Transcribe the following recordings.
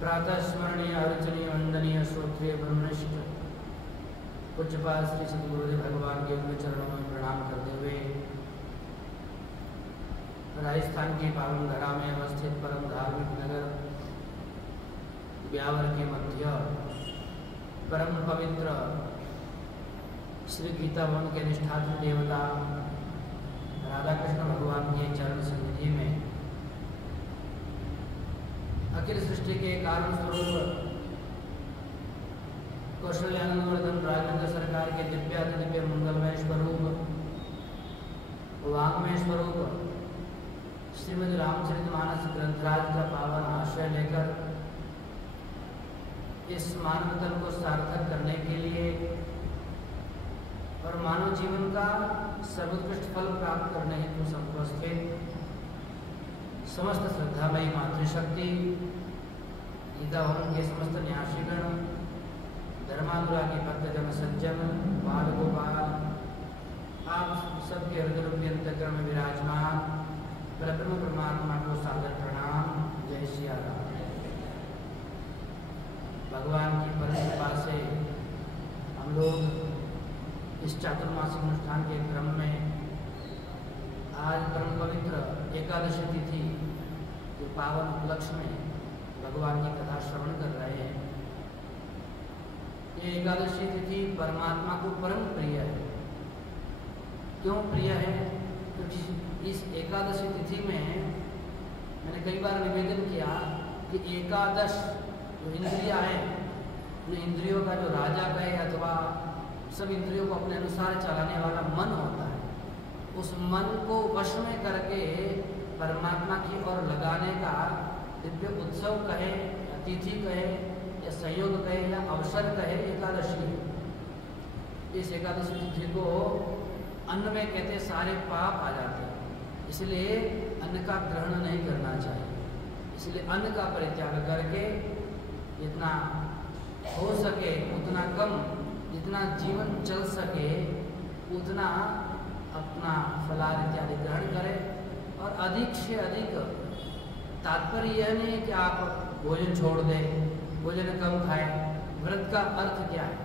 प्रातः स्मरणीय अर्चनीय वंदनीय श्रोत्रिय ब्रह्मनिष्ठ पूज्यपाद श्री सद्गुरुदेव भगवान के उनके चरणों में प्रणाम करते हुए राजस्थान के पावन धरा में अवस्थित परम धार्मिक नगर ब्यावर के मध्य परम पवित्र श्री गीता भवन के निष्ठात्र देवता राधा कृष्ण भगवान के चरण सन्निधि में अखिल सृष्टि के कारण स्वरूप कौशल्यानंदवर्धन राजेंद्र सरकार के दिव्याति दिव्य मंगलमय स्वरूप वांग्मय स्वरूप श्रीमद् रामचरितमानस ग्रंथराज का पावन आश्रय लेकर इस मानव तन को सार्थक करने के लिए और मानव जीवन का सर्वोत्कृष्ट फल प्राप्त करने हेतु संवस्थित समस्त श्रद्धामयी मातृशक्ति गीता भवन के समस्त न्यासीगण धर्मानुरागी भक्तजन सज्जन बाल गोपाल, आप सबके हृदय रूपी अंतःकरण में विराजमान परब्रह्म परमात्मा को सादर प्रणाम। जय श्री राम। भगवान की परम कृपा से हम लोग इस चातुर्मासिक अनुष्ठान के क्रम में आज परम पवित्र एकादशी तिथि के पावन उपलक्ष्य में भगवान की कथा श्रवण कर रहे हैं। ये एकादशी तिथि परमात्मा को परम प्रिय है। क्यों प्रिय है? क्योंकि इस एकादशी तिथि में मैंने कई बार निवेदन किया कि एकादश जो इंद्रियां हैं, जो इंद्रियों का जो राजा कहे अथवा सब इंद्रियों को अपने अनुसार चलाने वाला मन होता है, उस मन को वश में करके परमात्मा की ओर लगाने का दिव्य उत्सव कहे या तिथि कहे या संयोग कहे या अवसर कहे, एकादशी। इस एकादशी तिथि को अन्न में कहते सारे पाप आ जाते हैं, इसलिए अन्न का ग्रहण नहीं करना चाहिए। इसलिए अन्न का परित्याग करके जितना हो सके उतना कम, जितना जीवन चल सके उतना अपना फलाहार इत्यादि ग्रहण करें। और अधिक से अधिक तात्पर्य यह नहीं है कि आप भोजन छोड़ दें, भोजन कम खाएं। व्रत का अर्थ क्या है?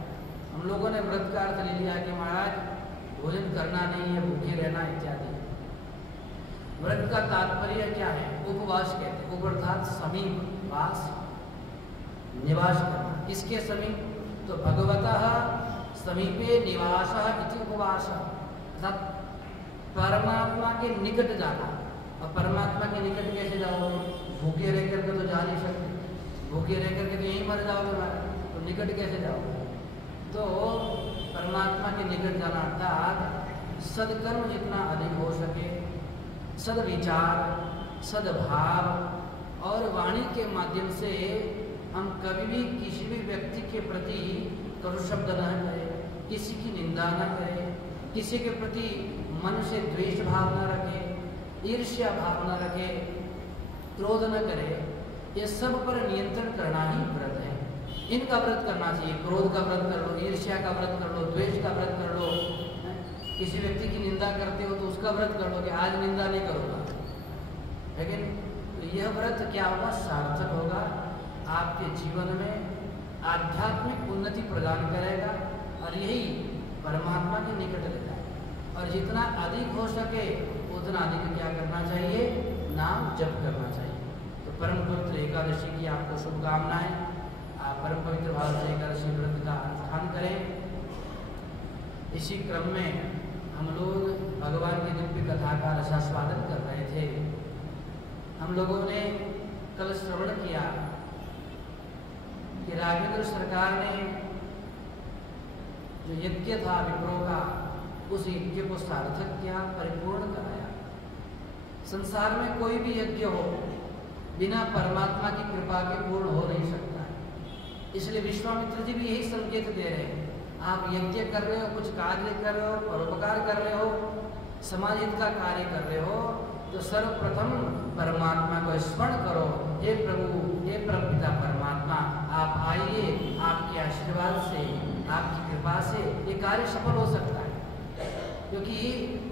हम लोगों ने व्रत का अर्थ ले लिया कि महाराज भोजन करना नहीं है, भूखे रहना इत्यादि। व्रत का तात्पर्य क्या है? उपवास कहते हैं। उप अर्थात समीप, वास, निवास करना। किसके समीप? तो भगवतः समीपे निवासः इति उपवास, अर्थात परमात्मा के निकट जाना। और परमात्मा के निकट कैसे जाओगे? भूखे रह करके तो जा नहीं सकते, भूखे रह करके तो यहीं मर जाओगे, तो निकट कैसे जाओगे? तो परमात्मा के निकट जाना अर्थात सदकर्म जितना अधिक हो सके, सदविचार, सद्भाव और वाणी के माध्यम से हम कभी भी किसी भी व्यक्ति के प्रति कटु शब्द न करें, किसी की निंदा न करें, किसी के प्रति मन से द्वेष भाव न रखें, ईर्ष्या भाव न रखें, क्रोध न करें। ये सब पर नियंत्रण करना ही व्रत है। इनका व्रत करना चाहिए। क्रोध का व्रत कर लो, ईर्ष्या का व्रत कर लो, द्वेष का व्रत कर लो। किसी व्यक्ति की निंदा करते हो तो उसका व्रत कर लो कि आज निंदा नहीं करूँगा। लेकिन यह व्रत क्या होगा? सार्थक होगा, आपके जीवन में आध्यात्मिक उन्नति प्रदान करेगा और यही परमात्मा के निकट ले जाएगा। और जितना अधिक हो सके उतना अधिक क्या करना चाहिए? नाम जप करना चाहिए। तो परम पवित्र एकादशी की आपको शुभकामनाएं। आप परम पवित्र भाव से एकादशी व्रत का अनुष्ठान करें। इसी क्रम में हम लोग भगवान की दिव्य कथा का रसास्वादन कर रहे थे। हम लोगों ने कल श्रवण किया कि राघवेंद्र सरकार ने जो यज्ञ था विप्रों का, उस यज्ञ को सार्थक किया, परिपूर्ण कराया। संसार में कोई भी यज्ञ हो बिना परमात्मा की कृपा के पूर्ण हो नहीं सकता है। इसलिए विश्वामित्र जी भी यही संकेत दे रहे हैं। आप यज्ञ कर रहे हो, कुछ कार्य कर रहे हो, परोपकार कर रहे हो, समाज हित का कार्य कर रहे हो, तो सर्वप्रथम परमात्मा को स्मरण करो। हे प्रभु, हे परमपिता परमात्मा, आप आइए, आपके आशीर्वाद से, आपकी कृपा से ये कार्य सफल हो सकता है। क्योंकि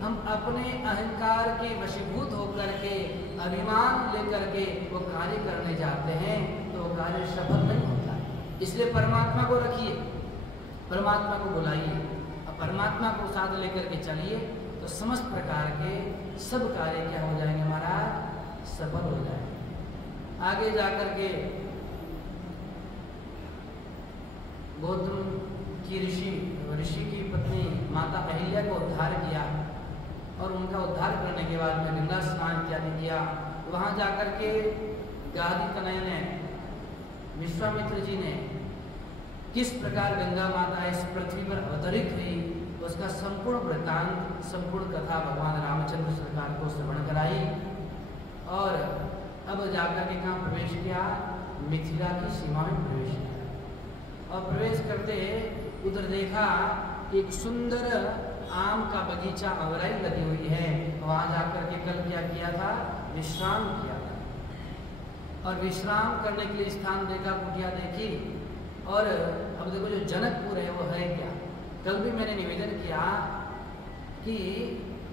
हम अपने अहंकार के वशीभूत होकर के, अभिमान लेकर के वो कार्य करने जाते हैं तो वो कार्य सफल नहीं होता है। इसलिए परमात्मा को रखिए, परमात्मा को बुलाइए और परमात्मा को साथ लेकर के चलिए, तो समस्त प्रकार के सब कार्य क्या हो जाएंगे महाराज? सफल हो जाएंगे। आगे जाकर के गौतम की ऋषि की पत्नी माता अहिल्या को उद्धार किया और उनका उद्धार करने के बाद में गंगा स्नान इत्यादि किया। वहाँ जाकर के गादी तनय ने, विश्वामित्र जी ने किस प्रकार गंगा माता इस पृथ्वी पर अवतरित हुई, उसका संपूर्ण वृत्तांत, संपूर्ण कथा भगवान रामचंद्र सरकार को श्रवण कराई। और अब जाकर के कहाँ प्रवेश किया? मिथिला की सीमा में प्रवेश किया। और प्रवेश करते उधर देखा एक सुंदर आम का बगीचा, अवराई लगी हुई है। वहाँ जाकर के कल क्या किया था? विश्राम किया था। और विश्राम करने के लिए स्थान देखा, कुटिया देखी और अब देखो जो जनकपुर है वो है क्या? कल भी मैंने निवेदन किया कि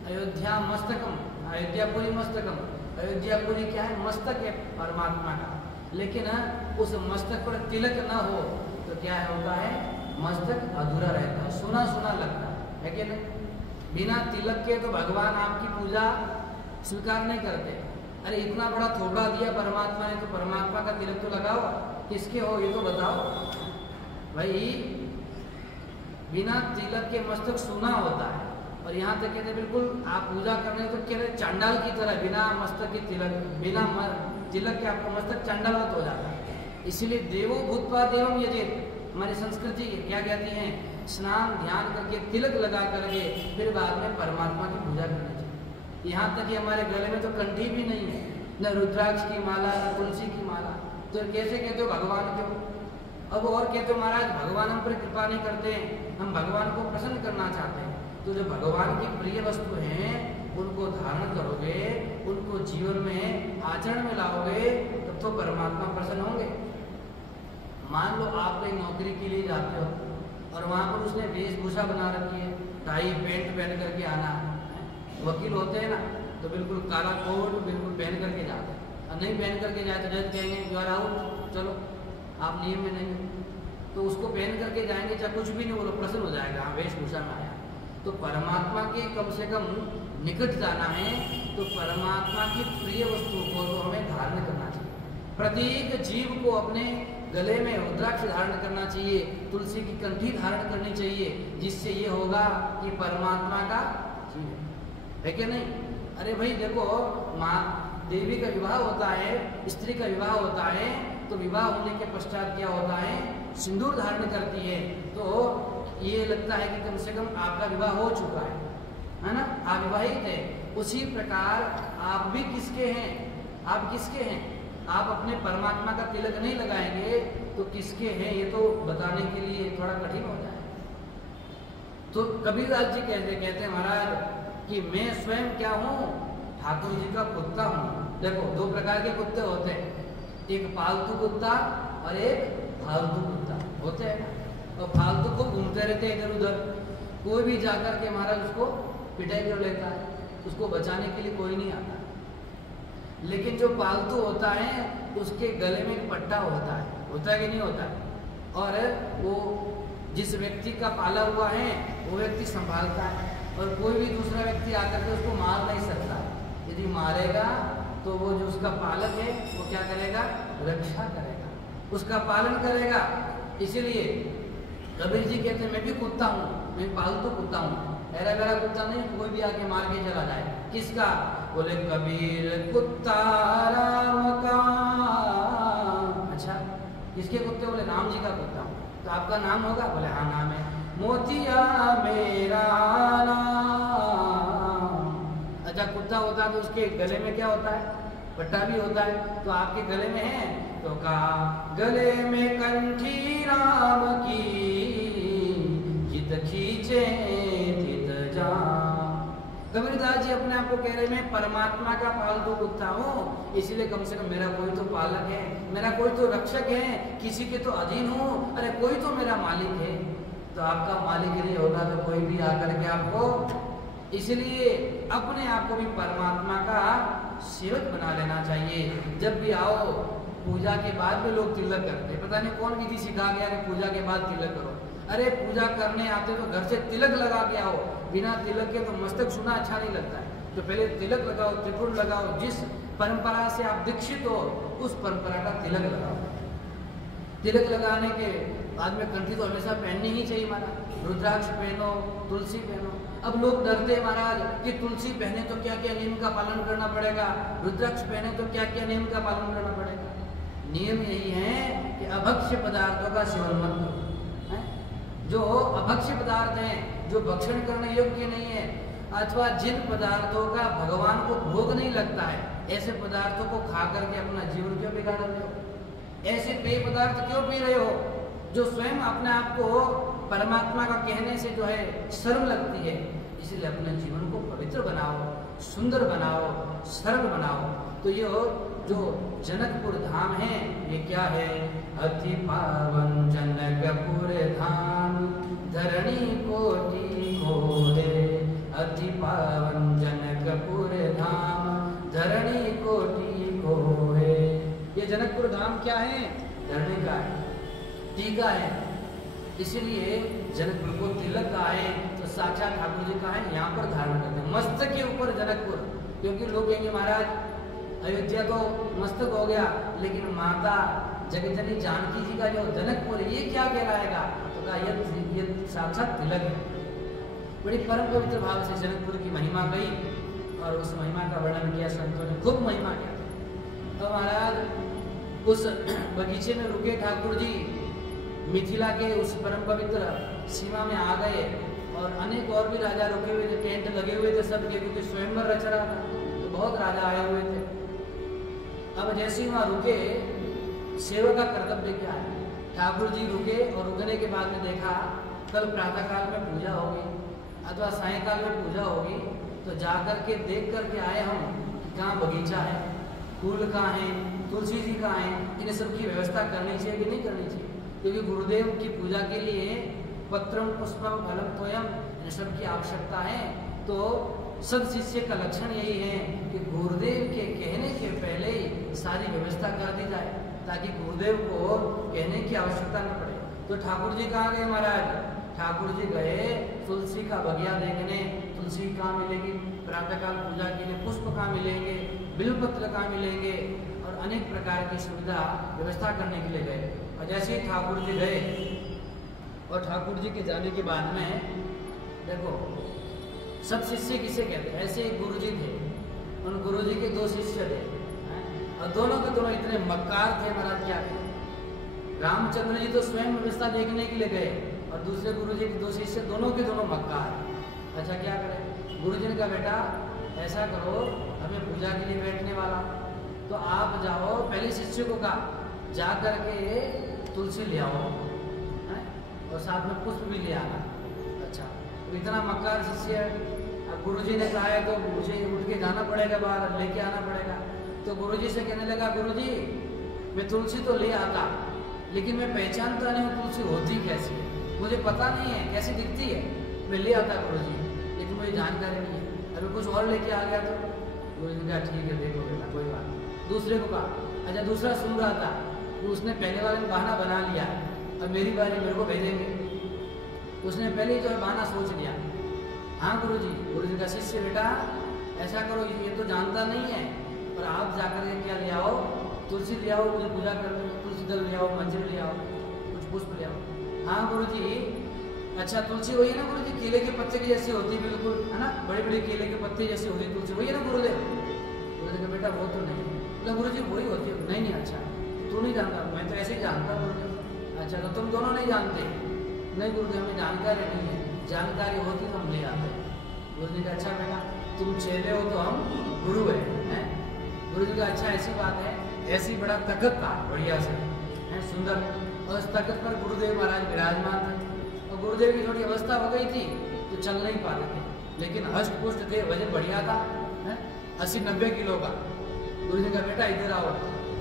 अयोध्या मस्तकम, अयोध्यापुरी मस्तकम, अयोध्यापुरी क्या है? मस्तक है परमात्मा का, लेकिन उस मस्तक पर तिलक न हो तो क्या होता है? मस्तक अधूरा रहता है, सुना सुना लगता है कि नहीं? बिना तिलक के तो भगवान आपकी पूजा स्वीकार नहीं करते। अरे इतना बड़ा थोबड़ा दिया परमात्मा ने, तो परमात्मा का तिलक तो लगाओ, किसके हो ये तो बताओ भाई। बिना तिलक के मस्तक सुना होता है, और यहाँ तक कहते बिल्कुल आप पूजा करने तो कह रहे चांडाल की तरह, बिना मस्तक के तिलक, बिना तिलक के आपका मस्तक चांडालवत हो जाता है। इसीलिए देवो भूतवा देवम यजेत, हमारी संस्कृति क्या कहती है? स्नान ध्यान करके तिलक लगा करके फिर बाद में परमात्मा की पूजा करनी चाहिए। यहाँ तक कि हमारे गले में तो कंठी भी नहीं है, न रुद्राक्ष की माला, न तुलसी की माला, तो कैसे कहते हो भगवान क्यों? अब और कहते हो महाराज भगवान हम पर कृपा नहीं करते, हम भगवान को प्रसन्न करना चाहते हैं। तो जो भगवान की प्रिय वस्तु हैं उनको धारण करोगे, उनको जीवन में आचरण में लाओगे, तब तो परमात्मा प्रसन्न होंगे। मान लो आप कहीं नौकरी के लिए जाते हो और वहाँ पर उसने वेशभूषा बना रखी है, टाई पेंट पहन करके आना, वकील होते हैं ना तो बिल्कुल काला कोट बिल्कुल पहन करके जाते हैं, और नहीं पहन करके जाए तो जज कहेंगे यू आर आउट, चलो आप नियम में नहीं हो। तो उसको पहन करके जाएंगे, चाहे कुछ भी नहीं, वो लोग प्रसन्न हो जाएगा, हाँ वेशभूषा में आया। तो परमात्मा के कम से कम निकट जाना है तो परमात्मा की प्रिय वस्तु को तो हमें धारण करना चाहिए। प्रत्येक जीव को अपने गले में रुद्राक्ष धारण करना चाहिए, तुलसी की कंठी धारण करनी चाहिए, जिससे ये होगा कि परमात्मा का जीव है कि नहीं? अरे भाई देखो, माँ देवी का विवाह होता है, स्त्री का विवाह होता है, तो विवाह होने के पश्चात क्या होता है? सिंदूर धारण करती है, तो ये लगता है कि कम से कम आपका विवाह हो चुका है ना, आप विवाहित है। उसी प्रकार आप भी किसके हैं? आप किसके हैं? आप अपने परमात्मा का तिलक नहीं लगाएंगे तो किसके हैं ये तो बताने के लिए थोड़ा कठिन हो जाए। तो कबीरदास जी कहते हैं महाराज कि मैं स्वयं क्या हूँ? ठाकुर जी का कुत्ता हूँ। देखो दो प्रकार के कुत्ते होते हैं, एक पालतू कुत्ता और एक फालतू कुत्ता होते हैं। तो फालतू को घूमते रहते हैं इधर उधर, कोई भी जाकर के महाराज उसको पिटाई कर लेता है, उसको बचाने के लिए कोई नहीं आता। लेकिन जो पालतू होता है उसके गले में एक पट्टा होता है कि नहीं होता है, और वो जिस व्यक्ति का पाला हुआ है वो व्यक्ति संभालता है, और कोई भी दूसरा व्यक्ति आकर के उसको मार नहीं सकता। यदि मारेगा तो वो जो उसका पालक है वो क्या करेगा? रक्षा करेगा, उसका पालन करेगा। इसीलिए कबीर जी कहते हैं मैं भी कुत्ता हूँ, मैं पालतू कुत्ता हूँ, ऐरा गैरा कुत्ता नहीं, कोई भी आके मार के चला जाए। किसका? बोले कबीर कुत्ता राम का। अच्छा किसके कुत्ते? बोले राम जी का कुत्ता हूँ। तो आपका नाम होगा? बोले हाँ नाम है, मोतिया मेरा नाम। अच्छा कुत्ता होता है तो उसके गले में क्या होता है? पट्टा भी होता है। तो आपके गले में है तो कहा गले में कंठी राम की, जित खींचे तित जा। कबीरदास जी अपने आप को कह रहे मैं परमात्मा का पालतू कुत्ता हूँ, इसलिए कम से कम मेरा कोई तो पालक है, मेरा कोई तो रक्षक है, किसी के तो अधीन हूँ। अरे कोई तो मेरा मालिक है। तो आपका मालिक नहीं होगा तो कोई भी आकर के आपको, इसलिए अपने आप को भी परमात्मा का सेवक बना लेना चाहिए। जब भी आओ पूजा के बाद भी लोग तिलक करते हैं, पता नहीं कौन विधि सिखा गया कि पूजा के बाद तिलक करो। अरे पूजा करने आते तो घर से तिलक लगा के आओ, बिना तिलक के तो मस्तक सुना अच्छा नहीं लगता है। तो पहले तिलक लगाओ, त्रिपुर लगाओ, जिस परंपरा से आप दीक्षित हो उस परंपरा का तिलक लगाओ। तिलक लगाने के बाद में कंठी तो हमेशा पहननी ही चाहिए महाराज, रुद्राक्ष पहनो, तुलसी पहनो। अब लोग डरते हैं महाराज कि तुलसी पहने तो क्या क्या नियम का पालन करना पड़ेगा, रुद्राक्ष पहने तो क्या क्या नियम का पालन करना पड़ेगा। नियम यही है कि अभक्ष्य पदार्थों का सेवन मत करो। जो अभक्ष्य पदार्थ हैं, जो भक्षण करने योग्य नहीं है, अथवा जिन पदार्थों का भगवान को भोग नहीं लगता है, ऐसे पदार्थों को खा करके अपना जीवन क्यों बिगाड़ रहे हो? ऐसे पेय पदार्थ क्यों पी रहे हो जो स्वयं अपने आप को परमात्मा का कहने से जो है शर्म लगती है? इसलिए अपने जीवन को पवित्र बनाओ, सुंदर बनाओ, सरल बनाओ। तो ये जो जनकपुर धाम है ये क्या है? अति पावन जनकपुर धाम, धरणी कोटि कोहे। अति पावन जनकपुर धाम, धरणी कोटि कोहे। ये जनकपुर धाम क्या है? धरणी का है, टीका है। इसलिए जनकपुर को तिलक का है तो साक्षात ठाकुर जी का है, यहाँ पर धारण करते हैं मस्तक के ऊपर जनकपुर। क्योंकि लोग कहेंगे महाराज अयोध्या तो मस्तक हो गया, लेकिन माता जगतजननी जानकी जी का जो जनकपुर ये क्या कहलाएगा? तो कहा ये साक्षात तिलक है। बड़ी परम पवित्र भाव से जनकपुर की महिमा कही और उस महिमा का वर्णन किया संतों ने, खूब महिमा किया। तो महाराज उस बगीचे में रुके ठाकुर जी, मिथिला के उस परम पवित्र सीमा में आ गए और अनेक और भी राजा रुके हुए थे, टेंट लगे हुए थे सबके, क्योंकि स्वयंवर रच रहा था तो बहुत राजा आए हुए थे। अब जैसे ही वहाँ रुके, सेवा का कर्तव्य क्या है? ठाकुर जी रुके और रुकने के बाद में देखा कल प्रातःकाल में पूजा होगी अथवा सायंकाल में पूजा होगी, तो जाकर के देख करके आए हम कि कहाँ बगीचा है, फूल कहाँ है, तुलसी जी कहाँ है, इन सब की व्यवस्था करनी चाहिए कि नहीं करनी चाहिए? क्योंकि गुरुदेव की पूजा के लिए पत्रम पुष्पम फलम तोयम इन सब की आवश्यकता है। तो सद शिष्य का लक्षण यही है कि गुरुदेव के कहने के पहले ही सारी व्यवस्था कर दी जाए, ताकि गुरुदेव को कहने की आवश्यकता न पड़े। तो ठाकुर जी कहाँ गए महाराज? ठाकुर जी गए तुलसी का बगिया देखने। तुलसी कहाँ मिलेगी? प्रातःकाल पूजा के लिए पुष्प कहाँ मिलेंगे, बिल्वपत्र कहाँ मिलेंगे, और अनेक प्रकार की सुविधा व्यवस्था करने के लिए गए। और जैसे ही ठाकुर जी गए और ठाकुर जी के जाने के बाद में देखो सब शिष्य किसे कहते हैं? ऐसे एक गुरु जी थे, उन गुरु जी के दो शिष्य थे और दोनों के दोनों इतने मक्कार थे महाराज, क्या करें। रामचंद्र जी तो स्वयं व्यवस्था देखने के लिए गए और दूसरे गुरु जी के दो शिष्य, दोनों के दोनों मक्कार। अच्छा क्या करें? गुरु जी ने कहा बेटा ऐसा करो, हमें पूजा के लिए बैठने वाला, तो आप जाओ, पहले शिष्य को कहा जा करके तुलसी ले आओ और साथ में पुष्प भी ले आना। अच्छा, तो इतना मक्कार शिष्य है। अब गुरुजी ने कहा है तो मुझे उठ के जाना पड़ेगा, बाहर लेके आना पड़ेगा। तो गुरुजी से कहने लगा, गुरुजी मैं तुलसी तो ले आता, लेकिन मैं पहचानता नहीं हूँ तुलसी होती कैसी है, मुझे पता नहीं है कैसी दिखती है। मैं ले आता गुरुजी, लेकिन मुझे जानकारी नहीं है। अभी कुछ और लेके आ गया तो गुरुजी ने कहा ठीक है देखो बेटा कोई बात नहीं। दूसरे को कहा, अच्छा दूसरा सुन रहा था, तो उसने पहले वाले ने बहाना बना लिया, अब मेरी बारी मेरे को भेजेंगे। उसने पहले ही जो है बहाना सोच लिया। हाँ गुरुजी का शिष्य बेटा ऐसा करो, ये तो जानता नहीं है, पर आप जाकर के क्या ले आओ, तुलसी ले आओ, मुझे पूजा करनी है, तुलसी दल ले आओ, मंजर ले आओ, कुछ पुष्प ले आओ। हाँ गुरुजी, अच्छा तुलसी वही है ना गुरुजी, केले के पत्ते की जैसी होती है बिल्कुल, है ना, बड़े बड़े केले के पत्ते जैसी होती है तुलसी, वही है ना गुरुदेव? गुरुदेव का बेटा वो तो नहीं है। बोला गुरुजी वही होती है। नहीं अच्छा तू नहीं जानता, मैं तो ऐसे ही जानता हूँ गुरुदेव। अच्छा तो तुम दोनों नहीं जानते? नहीं गुरुदेव हमें जानकारी नहीं है, जानकारी होती तो हम ले आते। गुरुजी का अच्छा बेटा तुम चेले हो तो हम गुरु हैं। गुरुजी का अच्छा ऐसी बात है, ऐसी बड़ा तखत था बढ़िया से है सुंदर, और उस तखत पर गुरुदेव महाराज विराजमान थे। और गुरुदेव की थोड़ी अवस्था हो गई थी तो चल नहीं पाते थे, लेकिन हष्ट पुष्ट थे, वजन बढ़िया था 80-90 किलो का। गुरुजी का बेटा इधर आओ,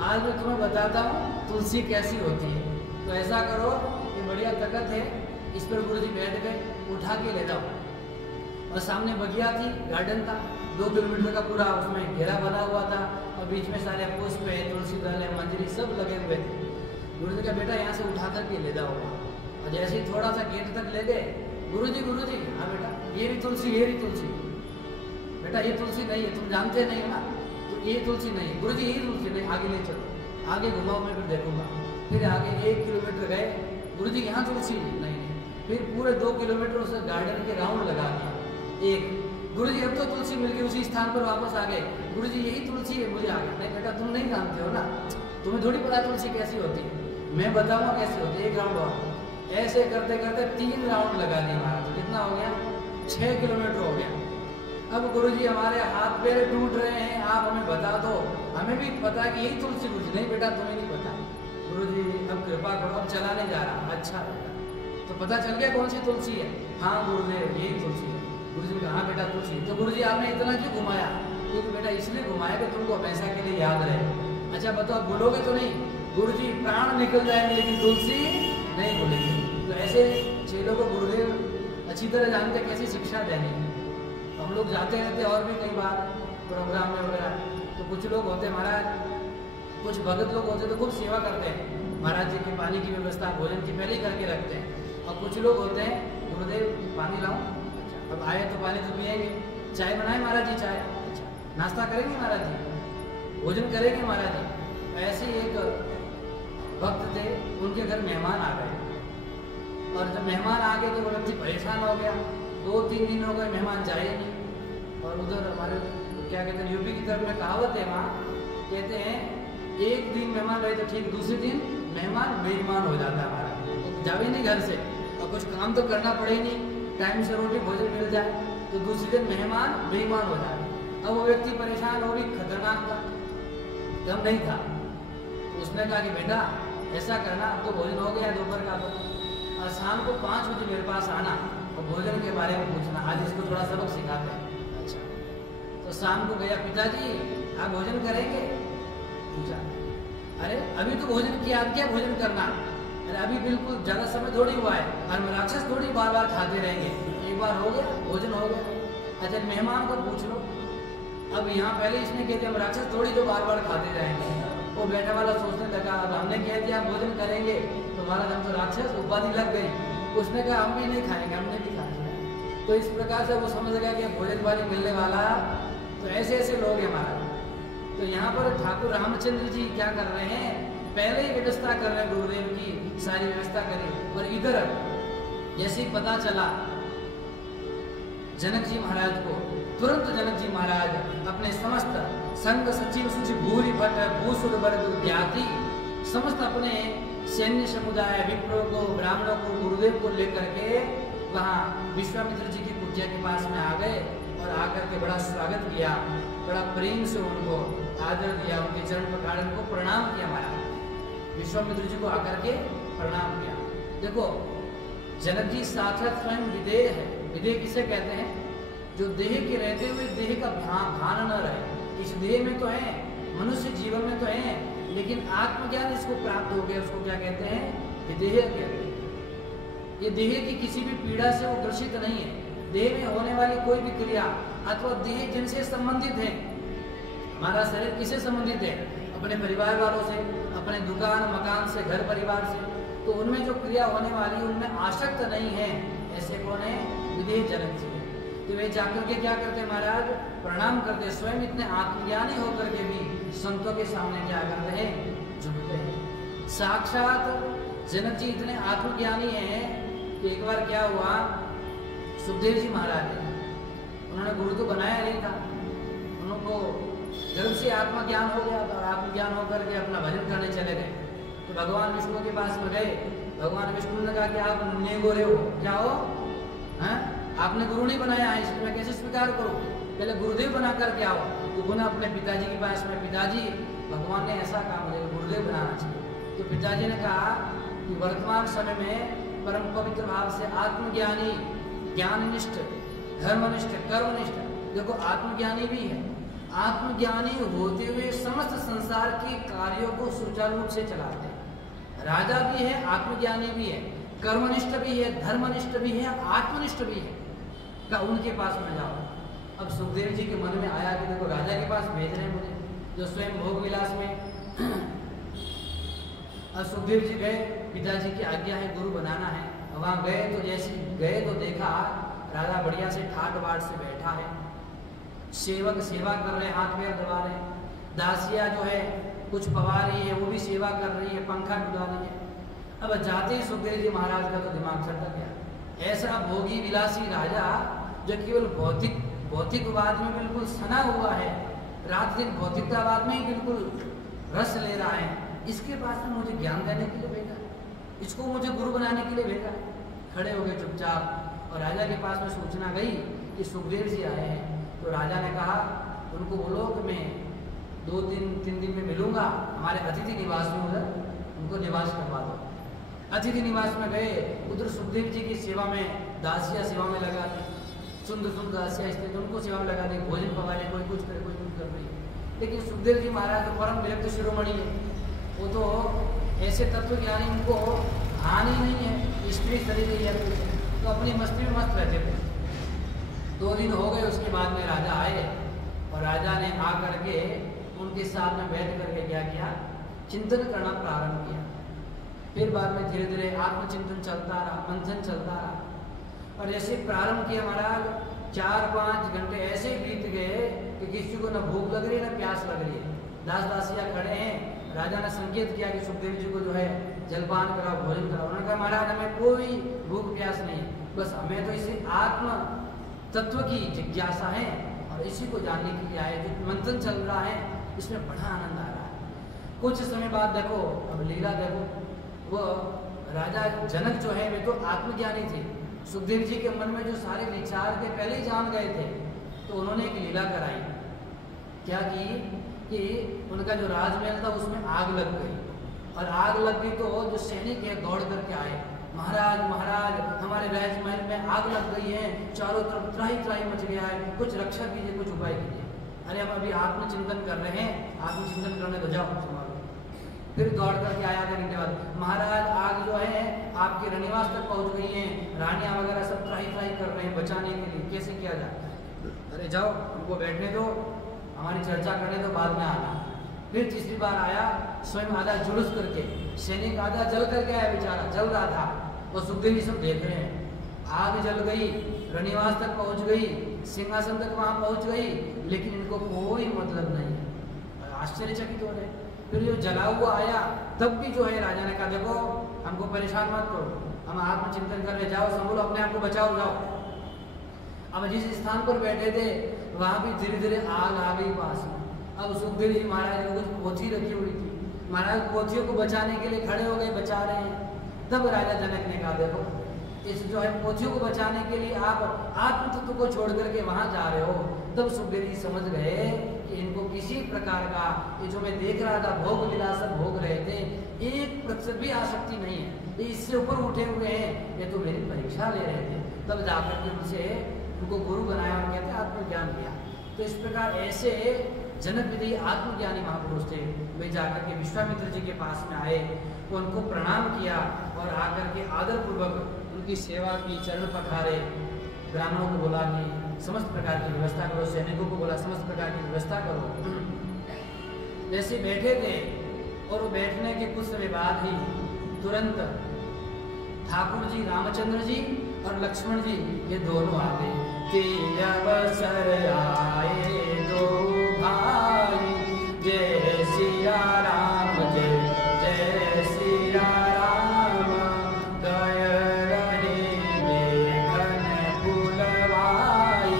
आज मैं तुम्हें बताता हूँ तुलसी कैसी होती है। तो ऐसा करो, ये बढ़िया तखत है, इस पर गुरुजी बैठ गए, उठा के ले जाओ। और सामने बगिया थी, गार्डन था 2 किलोमीटर का पूरा, उसमें घेरा बना हुआ था और बीच में सारे पुष्प है, तुलसी दल है, मंजरी सब लगे हुए थे। गुरुजी का बेटा यहाँ से उठा करके ले जाओ। और जैसे ही थोड़ा सा गेट तक ले गए, गुरुजी हाँ बेटा ये भी तुलसी, ये भी तुलसी। बेटा ये तुलसी नहीं है, तुम जानते नहीं हो ना, तो ये तुलसी नहीं है। गुरुजी यही तुलसी नहीं, आगे ले चलो, आगे घुमाओ, मैं फिर देखूंगा। फिर आगे 1 किलोमीटर गए, गुरुजी यहाँ तुलसी नहीं। फिर पूरे 2 किलोमीटर उस गार्डन के राउंड लगा दिया एक। गुरुजी अब तो तुलसी मिल गई, उसी स्थान पर वापस आ गए। गुरुजी यही तुलसी है, मुझे आ गया। नहीं बेटा तुम नहीं जानते हो ना, तुम्हें थोड़ी पता तुलसी कैसी होती है, मैं बताऊंगा कैसी होती है। 1 राउंड और ऐसे करते करते 3 राउंड लगा दिया हमारा। तो कितना हो गया? 6 किलोमीटर हो गया। अब गुरुजी हमारे हाथ पैर टूट रहे हैं, आप हमें बता दो, हमें भी पता है कि यही तुलसी। गुरुजी नहीं बेटा तुम्हें नहीं पता। गुरुजी अब कृपा करो, अब चला नहीं जा रहा। अच्छा बेटा तो पता चल गया कौन सी तुलसी है? हाँ गुरुदेव यही तुलसी है। गुरुजी ने कहा हाँ बेटा तुलसी। तो गुरुजी आपने इतना क्यों घुमाया? क्योंकि बेटा इसलिए घुमाया कि तुमको हमेशा के लिए याद रहे। अच्छा बताओ बोलोगे तो नहीं? गुरु जी प्राण निकल जाएंगे लेकिन तुलसी नहीं भूलेंगे। तो ऐसे चेलों को गुरुदेव अच्छी तरह जानते कैसी शिक्षा देनी है। हम लोग जाते रहते और भी कई बार प्रोग्राम में वगैरह, तो कुछ लोग होते महाराज, कुछ भगत लोग होते तो खूब सेवा करते हैं महाराज जी की, पानी की व्यवस्था भोजन की पहले ही करके रखते हैं। और कुछ लोग होते हैं गुरुदेव पानी लाऊं, अच्छा अब आए तो पानी तो पिएंगे, चाय बनाए महाराज जी चाय, अच्छा नाश्ता करेंगे महाराज जी, भोजन करेंगे महाराज जी। ऐसे एक भक्त थे, उनके घर मेहमान आ गए और जब मेहमान आ गए तो वो व्यक्ति परेशान हो गया। 2-3 दिन हो गए मेहमान जाए नहीं। और उधर हमारे क्या कहते हैं यूपी की तरफ में कहावत है, वहाँ कहते हैं एक दिन मेहमान रहे तो ठीक, दूसरे दिन मेहमान बेईमान हो जाता है हमारा, तो जावे नहीं घर से और कुछ काम तो करना पड़े ही नहीं, टाइम से रोटी भोजन मिल जाए तो दूसरे दिन मेहमान बेईमान हो जाए। अब वो व्यक्ति परेशान हो, भी खतरनाक था, कम नहीं था। तो उसने कहा कि बेटा ऐसा करना, अब तो भोजन हो गया दोपहर का, तो और शाम को 5 बजे मेरे पास आना और भोजन के बारे में पूछना, आज इसको थोड़ा सबक सिखाते हैं। अच्छा तो शाम को गया, पिताजी आप भोजन करेंगे? पूछा, अरे अभी तो भोजन किया, आप क्या भोजन करना? अरे अभी बिल्कुल ज़्यादा समय थोड़ी हुआ है, और राक्षस थोड़ी बार बार खाते रहेंगे, एक बार हो गया भोजन हो गया। अच्छा मेहमान को पूछ लो, अब यहाँ पहले इसने कहते हम राक्षस थोड़ी जो बार बार खाते जाएंगे। वो बैठा वाला सोचने लगा, अब हमने कह दिया भोजन करेंगे तो हमारा हम तो राक्षस उपाधि लग गई। उसने कहा हम भी नहीं खाएंगे, हमने भी खा लिया। तो इस प्रकार से वो समझ गया कि भोजन वाली मिलने वाला। तो ऐसे ऐसे लोग हैं हमारा। तो यहाँ पर ठाकुर रामचंद्र जी क्या कर रहे हैं, पहले ही व्यवस्था कर रहे हैं, गुरुदेव की सारी व्यवस्था करी। और इधर जैसे ही पता चला जनक जी महाराज को, तुरंत जनक जी महाराज अपने समस्त संघ सचिव सुचि भूरि भट्ट भूसुर वर्ग ज्ञाति समस्त अपने सैन्य समुदाय विप्रों को, ब्राह्मणों को, गुरुदेव को लेकर के वहाँ विश्वामित्र जी की कुटिया के पास में आ गए और आकर के बड़ा स्वागत किया, बड़ा प्रेम से उनको आदर दिया, उनके चरण पकड़ उनको प्रणाम किया। महाराज विश्वामित्र जी को आकर के प्रणाम किया। देखो जनक जी साक्षात स्वयं विदेह है। विदेह किसे कहते हैं? जो देह के रहते हुए देह का भान न रहे। इस देह में तो है, मनुष्य जीवन में तो है, लेकिन आत्मज्ञान इसको प्राप्त हो गया, उसको क्या कहते हैं? विदेह कहते हैं। ये देह की किसी भी पीड़ा से वो ग्रसित नहीं है। देह में होने वाली कोई भी क्रिया अथवा देह जिनसे संबंधित है, हमारा शरीर किससे संबंधित है? अपने परिवार वालों से, अपने दुकान मकान से, घर परिवार से। तो उनमें जो क्रिया होने वाली उनमें आसक्त नहीं है। ऐसे कौन है? विदेह जनक जी। तो वे जाकर के क्या करते महाराज? प्रणाम करते। स्वयं इतने आत्मज्ञानी होकर के भी संतों के सामने क्या करते हैं? झुकते हैं। साक्षात जनक जी इतने आत्मज्ञानी हैं कि एक बार क्या हुआ, सुखदेव जी महाराज ने, उन्होंने गुरु तो बनाया नहीं था, उनको गर्भ से आत्मज्ञान हो गया और आत्मज्ञान होकर के अपना भजन करने चले गए। तो भगवान विष्णु के पास में गए। भगवान विष्णु ने कहा कि आप नेगोरे हो, क्या हो? हैं? आपने गुरु नहीं बनाया है, इसलिए मैं कैसे स्वीकार करूं? पहले गुरुदेव बना कर के आओ। तो पुनः अपने पिताजी के पास में, पिताजी भगवान ने ऐसा कहा मुझे गुरुदेव बनाना चाहिए। तो पिताजी ने कहा कि वर्तमान समय में परम पवित्र भाव से आत्मज्ञानी, ज्ञाननिष्ठ, धर्मनिष्ठ, कर्मनिष्ठ, देखो आत्मज्ञानी भी है, आत्मज्ञानी होते हुए समस्त संसार के कार्यों को सुचारू रूप से चलाते हैं। राजा भी है, आत्मज्ञानी भी है, कर्मनिष्ठ भी है, धर्मनिष्ठ भी है, आत्मनिष्ठ भी है। का उनके पास में जाओ। अब सुखदेव जी के मन में आया कि देखो राजा के पास भेज रहे हैं मुझे, जो स्वयं भोग विलास में। अब सुखदेव जी गए, पिताजी की आज्ञा है गुरु बनाना है। वहाँ गए तो जैसे गए तो देखा राजा बढ़िया से ठाट बाट से बैठा है, सेवक सेवा कर रहे हैं, हाथ में दबा रहे हैं, दासिया जो है कुछ पवा रही है, वो भी सेवा कर रही है, पंखा डुला रही है। अब जाते ही सुखदेव जी महाराज का तो दिमाग चढ़ गया। ऐसा भोगी विलासी राजा जो केवल भौतिकवाद में बिल्कुल सना हुआ है, रात दिन भौतिकतावाद में ही बिल्कुल रस ले रहा है, इसके पास में मुझे ज्ञान देने के लिए भेजा, इसको मुझे गुरु बनाने के लिए भेजा। खड़े हो गए चुपचाप और राजा के पास में सूचना गई कि सुखदेव जी आए हैं। तो राजा ने कहा उनको बोलो कि मैं 2-3 दिन में मिलूंगा, हमारे अतिथि निवास में उधर उनको निवास करवा दो। अतिथि निवास में गए, उधर सुखदेव जी की सेवा में दासिया सेवा में लगा दी, सुंदर सुंदर दासिया स्थित उनको सेवा में लगा दी, भोजन पवा रहे, कोई कुछ करे कोई कुछ कर रही है। लेकिन सुखदेव जी महाराज तो परम विरक्त शिरोमणि है, वो तो ऐसे तत्वज्ञानी उनको हानि नहीं है, स्त्री शरीर ही है, तो अपनी मस्ती में मस्त रहते थे। 2 दिन हो गए, उसके बाद में राजा आए और राजा ने आकर के उनके साथ में बैठ करके क्या किया, चिंतन करना प्रारंभ किया। फिर बाद में धीरे धीरे आत्मचिंतन चलता रहा, मंथन चलता रहा। और ऐसे प्रारंभ किया महाराज, 4-5 घंटे ऐसे बीत गए कि किसी को न भूख लग रही है न प्यास लग रही है। दास दासियाँ खड़े हैं, राजा ने संकेत किया कि सुखदेव जी को जो है जलपान कराओ, भोजन कराओ। उन्होंने कहा महाराज हमें कोई भूख प्यास नहीं, बस हमें तो इसे आत्म तत्व की जिज्ञासा है और इसी को जानने के लिए आए। जो मंथन चल रहा है इसमें बड़ा आनंद आ रहा है। कुछ समय बाद देखो, अब लीला देखो, वो राजा जनक जो है वे तो आत्मज्ञानी थे। सुखदेव जी के मन में जो सारे विचार थे पहले ही जान गए थे, तो उन्होंने एक लीला कराई। क्या की कि उनका जो राजमहल था उसमें आग लग गई, और आग लग गई तो जो सैनिक है दौड़ करके आए, महाराज महाराज हमारे राजमहल में आग लग गई है, चारों तरफ त्राही त्राही मच गया है, कुछ रक्षा कीजिए, कुछ उपाय कीजिए। अरे हम अभी आत्मचिंतन कर रहे हैं, आत्मचिंतन करने तो जाओ संभालो। फिर दौड़ करके आया आधे घंटे बाद, महाराज आग जो है आपके रनिवास तक पहुंच गई है, रानियां वगैरह सब त्राही त्राही कर रहे हैं बचाने के लिए, कैसे किया जाए? अरे जाओ उनको बैठने दो, हमारी चर्चा करने दो, बाद में आना। फिर तीसरी बार आया, स्वयं आधा जुलूस करके, सैनिक आधा जल करके आया, बेचारा जल रहा था, वो सुखदेव जी सब देख रहे हैं। आग जल गई, रनिवास तक पहुंच गई, सिंहासन तक वहां पहुंच गई, लेकिन इनको कोई मतलब नहीं, आश्चर्यचकित हो रहे। फिर जो जला हुआ आया तब भी जो है राजा ने कहा देखो हमको परेशान मत करो, हम आत्मचिंतन कर रहे, जाओ संभलो, अपने आप को बचाओ, जाओ। अब जिस स्थान पर बैठे थे वहां भी धीरे धीरे आग आ गई पास में। अब सुखदेव जी महाराज ने कुछ पोथी रखी हुई थी, महाराज पोथियों को बचाने के लिए खड़े हो गए, बचा रहे हैं। तब राजा जनक ने कहा देखो इस जो है पोथियों को बचाने के लिए आप आत्म तत्व को छोड़ करके वहां जा रहे हो। तब सुखदेव जी समझ गए कि इनको किसी प्रकार का ये जो मैं देख रहा था भोग विलास भोग रहे थे, 1% भी आसक्ति नहीं है, ये इससे ऊपर उठे हुए हैं, ये तो मेरी परीक्षा ले रहे थे। तब जाकर के उनसे उनको गुरु बनाया और कहते आत्मज्ञान दिया। तो इस प्रकार ऐसे जनक विधि आत्मज्ञानी महापुरुष थे। वे जाकर के विश्वामित्र जी के पास में आए, तो उनको प्रणाम किया और आकर के आदर पूर्वक उनकी सेवा की, चरण पखारे। ब्राह्मणों को बोला कि समस्त प्रकार की व्यवस्था करो, सैनिकों को बोला समस्त प्रकार की व्यवस्था करो। जैसे बैठे थे और वो बैठने के कुछ समय बाद ही तुरंत ठाकुर जी रामचंद्र जी और लक्ष्मण जी ये दोनों आ गए। तेरे अवसर आए दो भाई, जय सिया राम जय जय सिया राम, दय रहे देखन फुलवाई,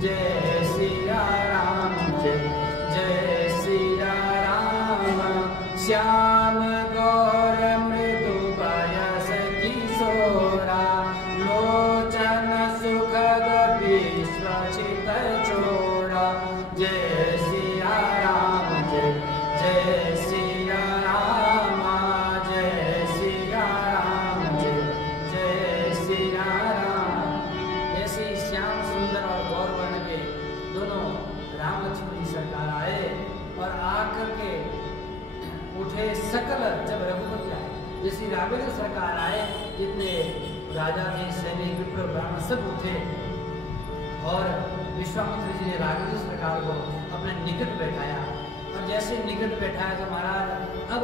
जय सिया राम जय जय सिया राम, श्याम गौर मृदु पयस किशोरा, लोचन सुखद विश्वचित चोरा, जय सिया राम जय जय सिया राम, जय सिया राम जय जय सिया राम। ऐसे श्याम सुंदर और गौर वर्ण के दोनों राम लक्ष्मण जी सरकार आए और आकर के उठे सकल, जब रघुपति आए, जैसे राघवेंद्र सरकार आए, जितने राजा थे सैनिक विप्र ब्राह्मण सब उठे और विश्वामित्र जी ने राघवेंद्र सरकार को अपने निकट बैठाया। और जैसे निकट बैठाया तो महाराज अब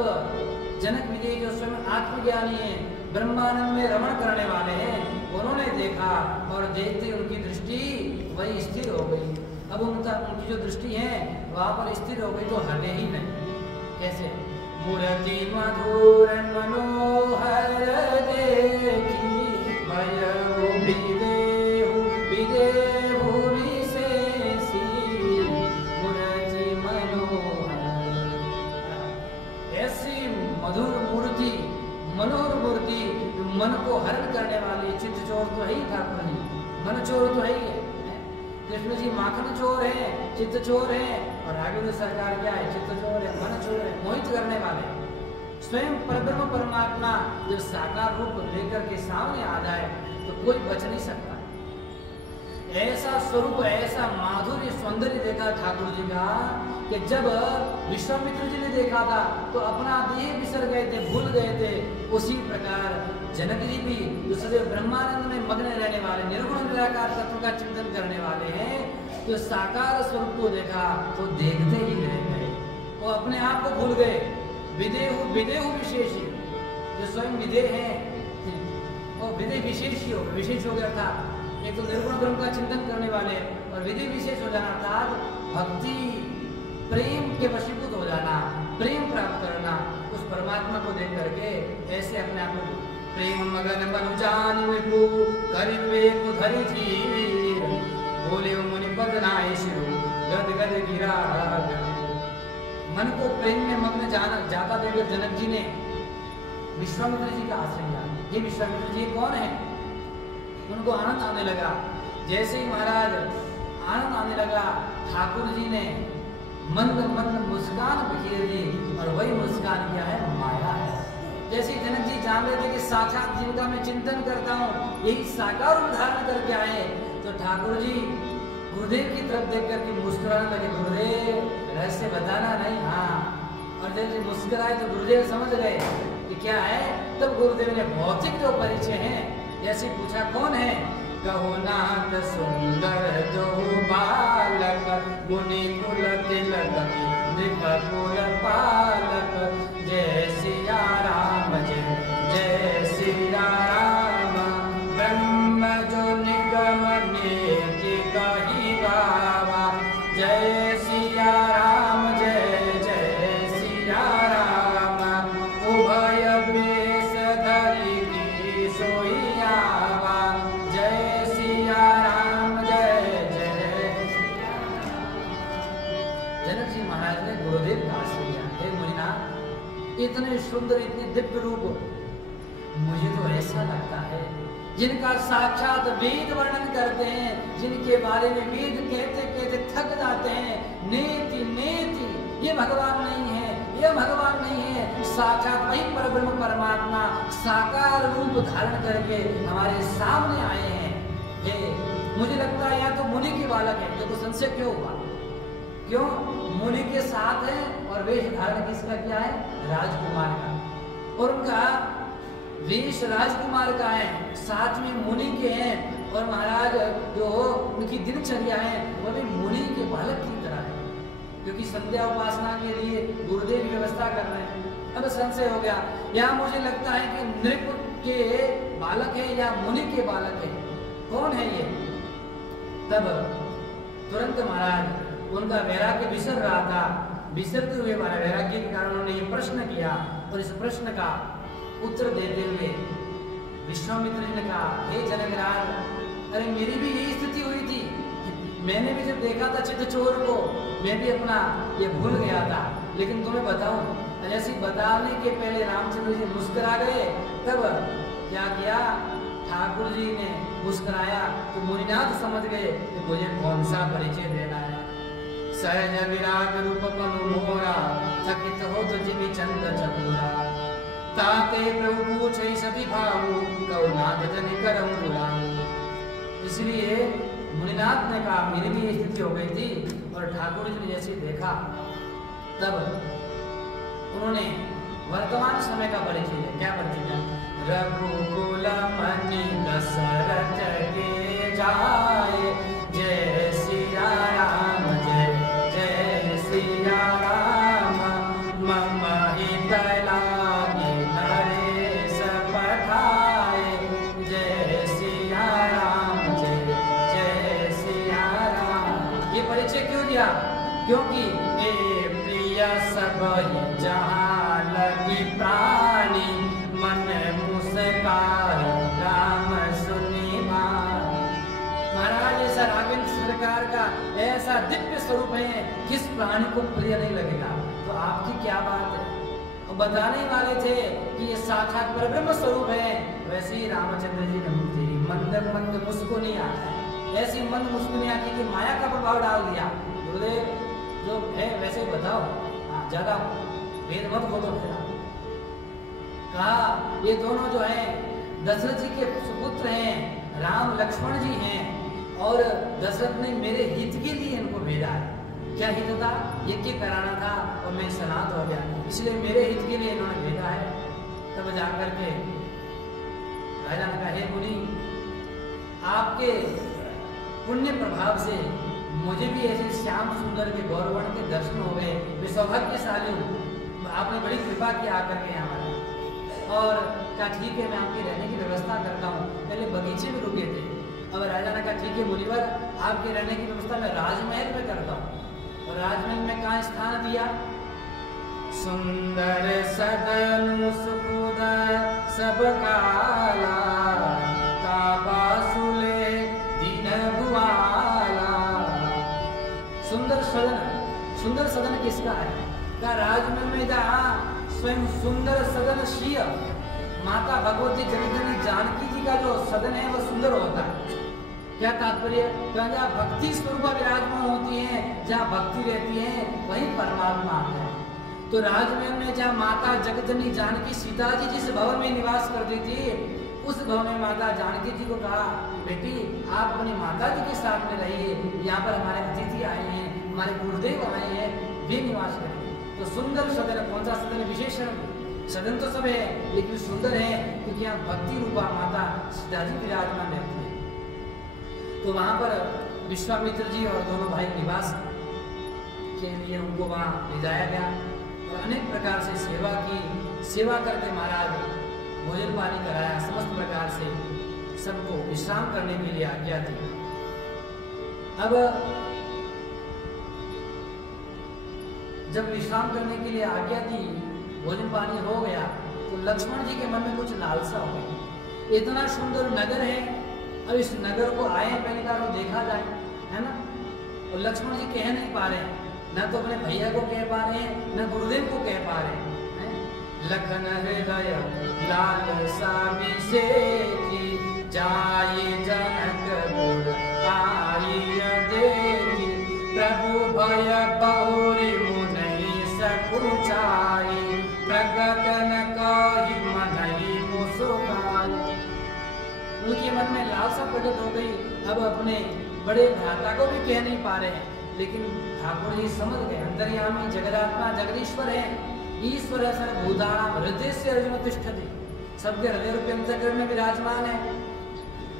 जनक विजय जो स्वयं आत्मज्ञानी है, ब्रह्मानंद में रमण करने वाले हैं, उन्होंने देखा और देखते उनकी दृष्टि वही स्थिर हो गई। अब उनकी जो दृष्टि है वहां पर स्थिर हो गई, तो हटे ही नहीं। कैसे? मूर्ति मधुर मनोहर देखी, भयउ विदेहु विदेहु विशेषी, मूर्ति मनोहर। ऐसी मधुर मूर्ति, मनोहर मूर्ति, मन को हरण करने वाली, चित्त चोर तो है ही ठाकुर जी, मन चोर तो है ही है। कृष्ण जी माखन चोर है, चित्त चोर है, और राघवेंद्र सरकार क्या है? चित्त चोर है, मन चोर है, मोहित करने वाले। स्वयं परब्रह्म परमात्मा जब साकार रूप लेकर के सामने आ जाए तो कोई बच नहीं सकता। ऐसा स्वरूप, ऐसा माधुर्य सौंदर्य देखा ठाकुर जी का कि जब विश्वामित्र जी ने देखा था तो अपना देह बिसर गए थे, भूल गए थे। उसी प्रकार जनक जी भी जो सदैव ब्रह्मानंद में मग्न रहने वाले, निर्गुण निराकार तत्व का चिंतन करने वाले हैं, तो साकार स्वरूप को देखा तो देखते ही रह गए, वो अपने आप को भूल गए। विदेहु विशेषी, जो स्वयं विदेह है वो विदेह विशेषी हो, विशेष हो गया था। एक तो निर्गुण ब्रह्म का चिंतन करने वाले और विदेह विशेष हो जाना अर्थात भक्ति प्रेम के वशीभूत हो जाना, प्रेम प्राप्त करना उस परमात्मा को देख करके। ऐसे अपने आप को प्रेम मगन मनु जान विभु कर विवेक धरि धीर बोले मुनि पद नाय शिरो गद गद गिरा। मन को प्रेम में मग्न जाता देखकर जनक जी ने विश्वामित्र जी का आश्रय लिया। ये विश्वामित्र जी कौन है? उनको आनंद आने लगा। जैसे ही महाराज आनंद आने लगा, ठाकुर जी ने मंद मंद मुस्कान बिखेर दी, और वही मुस्कान क्या है? माया है। जैसे जनक जी जान रहे थे कि साक्षात जिनका मैं चिंतन करता हूँ यही साकार रूप धारण करके आए, तो ठाकुर जी गुरुदेव की तरफ देख करके मुस्कुराने लगे। गुरुदेव रहस्य बताना नहीं। हाँ, और जब मुस्कुराए तो गुरुदेव समझ गए कि क्या है। तब गुरुदेव ने भौतिक जो परिचय है जैसे पूछा, कौन है? कहो नाथ सुंदर जो बालक मुनि कुल तिलक नृप कुल पालक जय सिया राम जय जय सिया राम ब्रह्म जो निगम नेति कही गावा जय सिया राम जय जय सिया राम उभय बेस धरि की सोइयावा जय सिया राम जय जय सिया राम। जनक जी महाराज ने गुरुदेव का आश्रय लिया। हे मुनिनाथ, इतने सुंदर इतने दिव्य रूप मुझे तो ऐसा लगता है जिनका साक्षात वेद वर्णन करते हैं, जिनके बारे में वेद कहते कहते थक जाते हैं, नेति नेति ये भगवान नहीं है, ये भगवान नहीं है, साक्षात वही परब्रह्म परमात्मा साकार रूप धारण करके हमारे सामने आए हैं। ये मुझे लगता है या तो मुनि के बालक है। देखो संशय क्यों हुआ? क्यों? मुनि के साथ है और वेश धारण किसका क्या है? राजकुमार का। और उनका वेश राजकुमार का है, साथ में मुनि के हैं, और महाराज जो उनकी दिनचर्या है वो भी मुनि के बालक की तरह है, क्योंकि संध्या उपासना के लिए गुरुदेव की व्यवस्था कर रहे हैं। अब संशय हो गया, या मुझे लगता है कि नृप के बालक है या मुनि के बालक है, कौन है ये? तब तुरंत महाराज उनका वैराग्य विसर रहा था, विसरते हुए वैराग्य के कारण उन्होंने ये प्रश्न किया, और इस प्रश्न का उत्तर देते हुए विश्वामित्र जी ने कहा, हे जनकराज, अरे मेरी भी यही स्थिति हुई थी। मैंने भी जब देखा था चित्तचोर को, मैं भी अपना ये भूल गया था। लेकिन तुम्हें बताऊं, जैसे बताने के पहले रामचंद्र जी मुस्कुरा गए, तब क्या किया? ठाकुर जी ने मुस्कुराया तो मुनिनाथ समझ गए कि मुझे कौन सा परिचय देना है। सहज विराग रूप मोरा चकित हो तो जिमी चंद चकोरा ताते प्रभु पूछे सती भावु करुणाथ जनि करम बुलाऊ। इसलिए मुनिनाथ ने कहा, मेरी भी ये स्थिति हो गई थी, और ठाकुर जी ने जैसे देखा तब उन्होंने वर्तमान समय का परिचय दिया। क्या परिचय दिया? रघुकुल मणि दशरथ के जाए जय सिया राम जय जय सिया राम मम हित लागे नरेश पठाए जय सिया राम जय जय सिया राम। ये परिचय क्यों दिया? क्योंकि ए प्रिय सब जहाँ लगी प्राणी मन मुस्कान राम सुनी मान। महाराज ऐसा राघवेंद्र सरकार का ऐसा दिव्य स्वरूप है, किस प्राणी को प्रिय नहीं लगेगा? तो आपकी क्या बात है? और बताने वाले थे कि ये साक्षात परब्रह्म स्वरूप है। वैसे ही रामचंद्र जी ने तेरी मंद मंद मुस्कुनिया, ऐसी मंद मुस्कुनिया की कि माया का प्रभाव डाल दिया। गुरुदेव जो है वैसे बताओ, ज्यादा वेद मत बोलो। कहा ये दोनों जो हैं दशरथ जी के सुपुत्र हैं, राम लक्ष्मण जी हैं, और दशरथ ने मेरे हित के लिए इनको भेजा है। क्या हित था? यज्ञ कराना था और मैं सनात हो गया, इसलिए मेरे हित के लिए इन्होंने भेजा है। तब जाकर के राजा ने कहा, हे मुनि, आपके पुण्य प्रभाव से मुझे भी ऐसे श्याम सुंदर के गौरवर्ण के दर्शन हो गए, मैं सौभाग्यशाली हूँ, आपने बड़ी कृपा की आकर के यहाँ आया। और कहा ठीक है, मैं आपकी रहने की व्यवस्था करता हूँ। पहले बगीचे में रुके थे, अब राजा ने कहा ठीक है मुनिवर, आपके रहने की व्यवस्था मैं राजमहल में करता हूँ। और राजमहल में कहाँ स्थान दिया? सुंदर सदन सुखद सब काला, काबासुले दीन भुआला। सुंदर सदन, सुंदर सदन किसका है? का राजमहल में जहाँ स्वयं सुंदर सदन श्री माता भगवती जगदम्बा जानकी जी का जो सदन है वह सुंदर होता है। क्या तात्पर्य? जहाँ भक्ति स्वरूप विराजमान होती है, जहाँ भक्ति रहती है वही परमात्मा आता है। तो राजमहल में जहाँ माता जगदम्बा जानकी सीता जी जिस भवन में निवास करती थी, उस भवन में माता जानकी जी को कहा, बेटी आप अपनी माता जी के साथ में रहिए, यहाँ पर हमारे अतिथि आए हैं, हमारे गुरुदेव आए हैं, वे निवास करेंगे। तो सुंदर सदन, कौन सा सदन? विशेषण सदन तो सब है, लेकिन सुंदर है क्योंकि यहाँ भक्ति रूपा माता सीता जी विराजमान रहती है। तो वहाँ पर विश्वामित्र जी और दोनों भाई निवास के लिए उनको वहाँ ले जाया गया और अनेक प्रकार से सेवा की। सेवा करके महाराज भोजन पानी कराया, समस्त प्रकार से सबको विश्राम करने के लिए आज्ञा दी। अब जब विश्राम करने के लिए आज्ञा दी, भोजन पानी हो गया, तो लक्ष्मण जी के मन में कुछ लालसा हो गई। इतना सुंदर नगर है, अब इस नगर को आए पहले का तो देखा जाए, है ना। और लक्ष्मण जी कह नहीं पा रहे, न तो अपने भैया को कह पा रहे हैं, न गुरुदेव को कह पा रहे हैं। लखन हृदय लालसा विशेषी, जाई जनकपुर आई देखी, प्रभु भय बहुरी मुनि सकुचाई, प्रगट न कहि मनहि मुसुकाई। उनके मन में लालसा प्रकट हो गई। अब अपने बड़े भ्राता को भी कह नहीं पा रहे हैं, लेकिन ठाकुर जी समझ गए, अंतर्यामी जगदात्मा जगदीश्वर है, ईश्वर है सर्वभूतानां हृदय से अर्जुन तिष्ठति, सबके हृदय रूपी अंतर्गण में विराजमान है।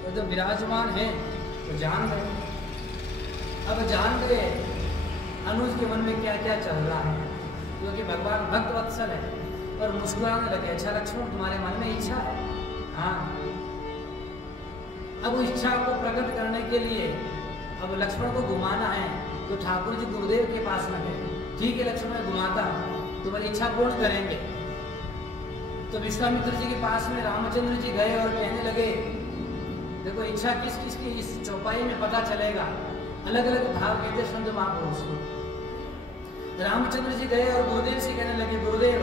तो जब विराजमान है तो जान गए। अब जान गए अनुज के मन में क्या क्या चल रहा है, क्योंकि भगवान भक्त वत्सल है और मुस्कुराने लगे। अच्छा लक्ष्मण, तुम्हारे मन में इच्छा है? हाँ। अब उस इच्छा को प्रकट करने के लिए अब लक्ष्मण को घुमाना है, तो ठाकुर जी गुरुदेव के पास में गए। ठीक है लक्ष्मण, मैं घुमाता हूँ, तुम्हारी इच्छा पूर्ण करेंगे। तो विश्वामित्र जी के पास में रामचंद्र जी गए और कहने लगे, देखो इच्छा किस किस की इस चौपाई में पता चलेगा। अलग अलग भाव कहते संत महापुरुष को। रामचंद्र जी गए और गुरुदेव से कहने लगे, गुरुदेव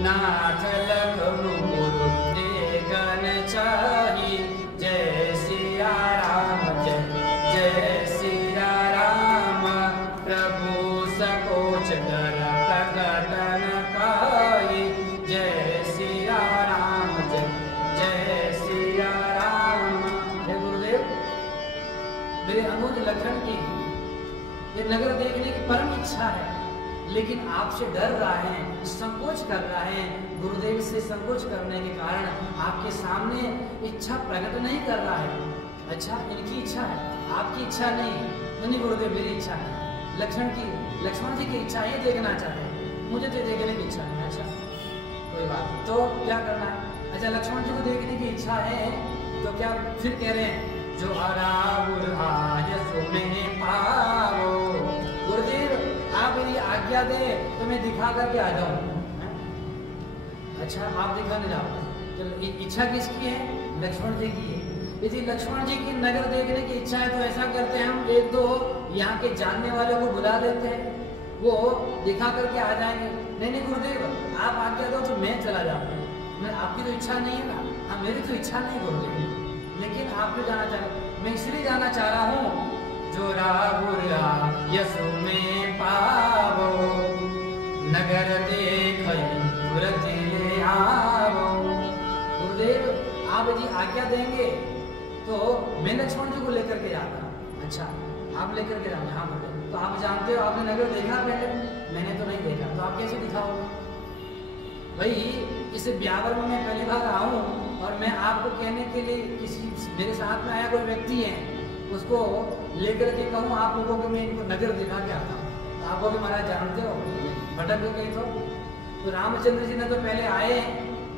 नाथ लखनऊ देखन चाही, जय सिया राम जय जय सिया राम, प्रभु सकोच कर प्रकटन काई, जय सिया राम जय जय सिया राम। हे गुरुदेव, मेरे अनुज लखन की ये नगर देखने की परम इच्छा है, लेकिन आपसे डर रहा है, संकोच कर रहा है। गुरुदेव से संकोच करने के कारण आपके सामने इच्छा प्रकट नहीं कर रहा है। अच्छा, इनकी इच्छा है, आपकी इच्छा नहीं गुरुदेव, मेरी इच्छा है। लक्ष्मण जी की इच्छा ये देखना चाहते हैं, मुझे तो देखने की इच्छा है। अच्छा कोई बात नहीं, तो क्या करना है? अच्छा लक्ष्मण जी को देखने की इच्छा है, तो क्या फिर कह रहे हैं, जो पाओ गुरुदेव आप मेरी आज्ञा दे तो मैं दिखा करके आ जाऊं। अच्छा आप दिखाने जाओ, चलो इच्छा किसकी है? लक्ष्मण जी की है। यदि लक्ष्मण जी की नगर देखने की इच्छा है तो ऐसा करते हैं, हम एक दो यहाँ के जानने वालों को बुला लेते हैं, वो दिखा करके आ जाएंगे। नहीं गुरुदेव आप आज्ञा दो तो मैं चला जाऊँ, मैं आपकी तो इच्छा नहीं है ना। हाँ मेरी तो इच्छा नहीं गुरुदेव, लेकिन आप भी जाना चाह, मैं इसलिए जाना चाह रहा हूँ, जो राहुरा यसु में पावो, नगर देख तुरंत ले आवो। गुरुदेव आप यदि आज्ञा देंगे तो मैं लक्ष्मण जी को लेकर के जाता। अच्छा आप लेकर के जाओ। हाँ बोले तो आप जानते हो, आपने नगर देखा पहले? मैंने तो नहीं देखा। तो आप कैसे दिखाओगे भाई? इस व्यावरण में पहली बार आऊँ और मैं आपको कहने के लिए किसी मेरे साथ में आया कोई व्यक्ति है उसको लेकर के कहूँ आप लोगों को मैं इनको नगर दिखा के आता हूँ, तो आप लोग महाराज जानते हो भटक गए। तो रामचंद्र जी ने तो पहले आए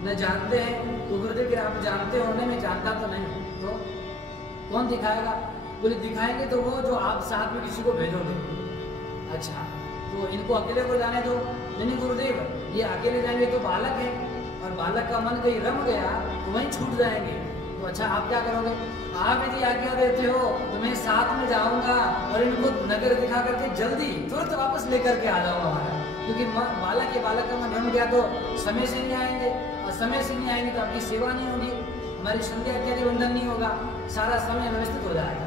न जानते हैं, तो गुरुदेव के आप जानते हो ना? मैं जानता तो नहीं। तो कौन दिखाएगा? बोले दिखाएंगे तो वो जो आप साथ में किसी को भेजोगे। अच्छा तो इनको अकेले को जाने दो। नहीं गुरुदेव, ये अकेले जाएंगे तो बालक है और बालक का मन कहीं रम गया तो वहीं छूट जाएंगे। तो अच्छा आप क्या करोगे? आप यदि आज्ञा देते हो तो मैं साथ में जाऊंगा और इनको नगर दिखा करके जल्दी तुरंत वापस लेकर के आ जाऊंगा हमारा, क्योंकि बालक का मन रम गया तो समय से नहीं आएंगे, और समय से नहीं आएंगे तो आपकी सेवा नहीं होगी, हमारी संध्या इत्यादि बंधन नहीं होगा, सारा समय व्यवस्थित हो जाएगा।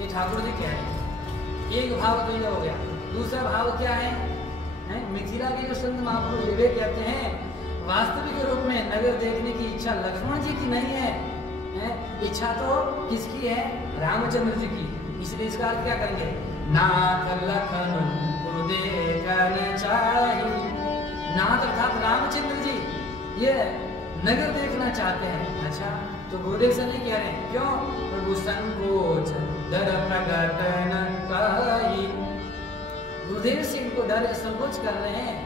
ये ठाकुर जी कह रहे हैं। एक भाव तो ये हो गया। दूसरा भाव क्या है? मिथिला के जो संत महापुरुष वे कहते हैं वास्तविक रूप में नगर देखने की इच्छा लक्ष्मण जी की नहीं है, इच्छा तो किसकी है? रामचंद्र जी की। इसलिए इसका अर्थ क्या करेंगे? नाथ लखन को देखना चाहिए। नाथ अर्थात रामचंद्र जी ये नगर देखना चाहते हैं। अच्छा तो गुरुदेव से नहीं कह रहे हैं, क्यों? प्रभु संकोच डर प्रकट न कही। गुरुदेव से इनको डर संकोच कर रहे हैं,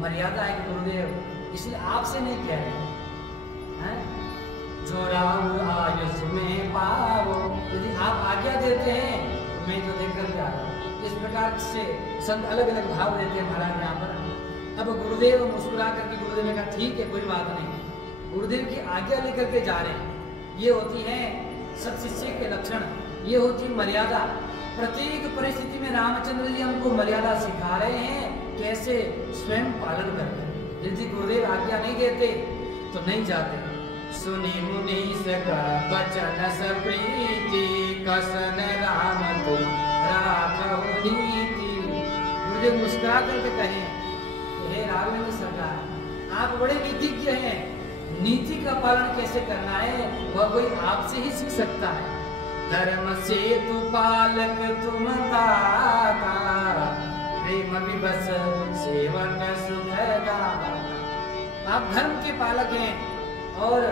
मर्यादा है गुरुदेव, इसलिए आपसे नहीं कह रहे हैं। जो राम आयुष में पाओ, यदि आप आज्ञा देते हैं तो मैं तो देख कर आ रहा हूँ। इस प्रकार से संत अलग अलग भाव देते हैं महाराज यहाँ पर। अब गुरुदेव मुस्कुरा करके गुरुदेव ने कहा ठीक है कोई बात नहीं, गुरुदेव की आज्ञा लेकर के जा रहे हैं। ये होती है सत्शिष्य के लक्षण, ये होती मर्यादा। प्रत्येक परिस्थिति में रामचंद्र जी हमको मर्यादा सिखा रहे हैं, कैसे स्वयं पालन करते हैं। यदि गुरुदेव आज्ञा नहीं देते तो नहीं जाते। सुनी मुनि सका बचन सप्रीति, कसन राम तुम राखो नीति। गुरुदेव मुस्कुरा करके कहे, हे राघवेंद्र सरकार आप बड़े नीतिज्ञ हैं, नीति का पालन कैसे करना है वह कोई आपसे ही सीख सकता है। धर्म से तू पालक तुम दाता, प्रेम विवश सेवक सुखदा। आप धर्म के पालक हैं और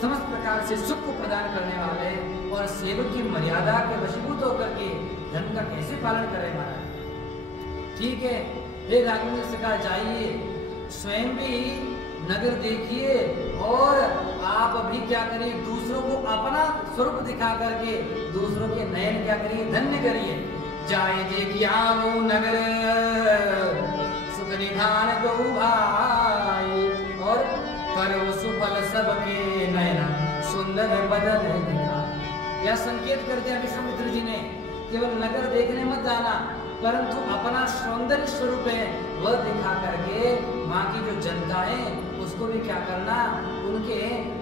समस्त प्रकार से सुख को प्रदान करने वाले, और सेवक की मर्यादा के वशीभूत होकर के धर्म का कैसे पालन करें महाराज? ठीक है, हे राघवेंद्र सरकार जाइए, स्वयं भी नगर देखिए और आप अभी क्या करिए, दूसरों को अपना स्वरूप दिखा करके दूसरों के नयन क्या करिए, धन्य करिए। जाए देखिए आओ नगर सुख निधान दो भाई, और करो सुफल सबके नयन सुंदर बदल दिखा। यह संकेत करते हैं विश्वामित्र जी ने, केवल नगर देखने मत जाना, परंतु अपना सौंदर्य स्वरूप है वह दिखा करके वहाँ की जो जनता है उसको भी क्या करना, उनके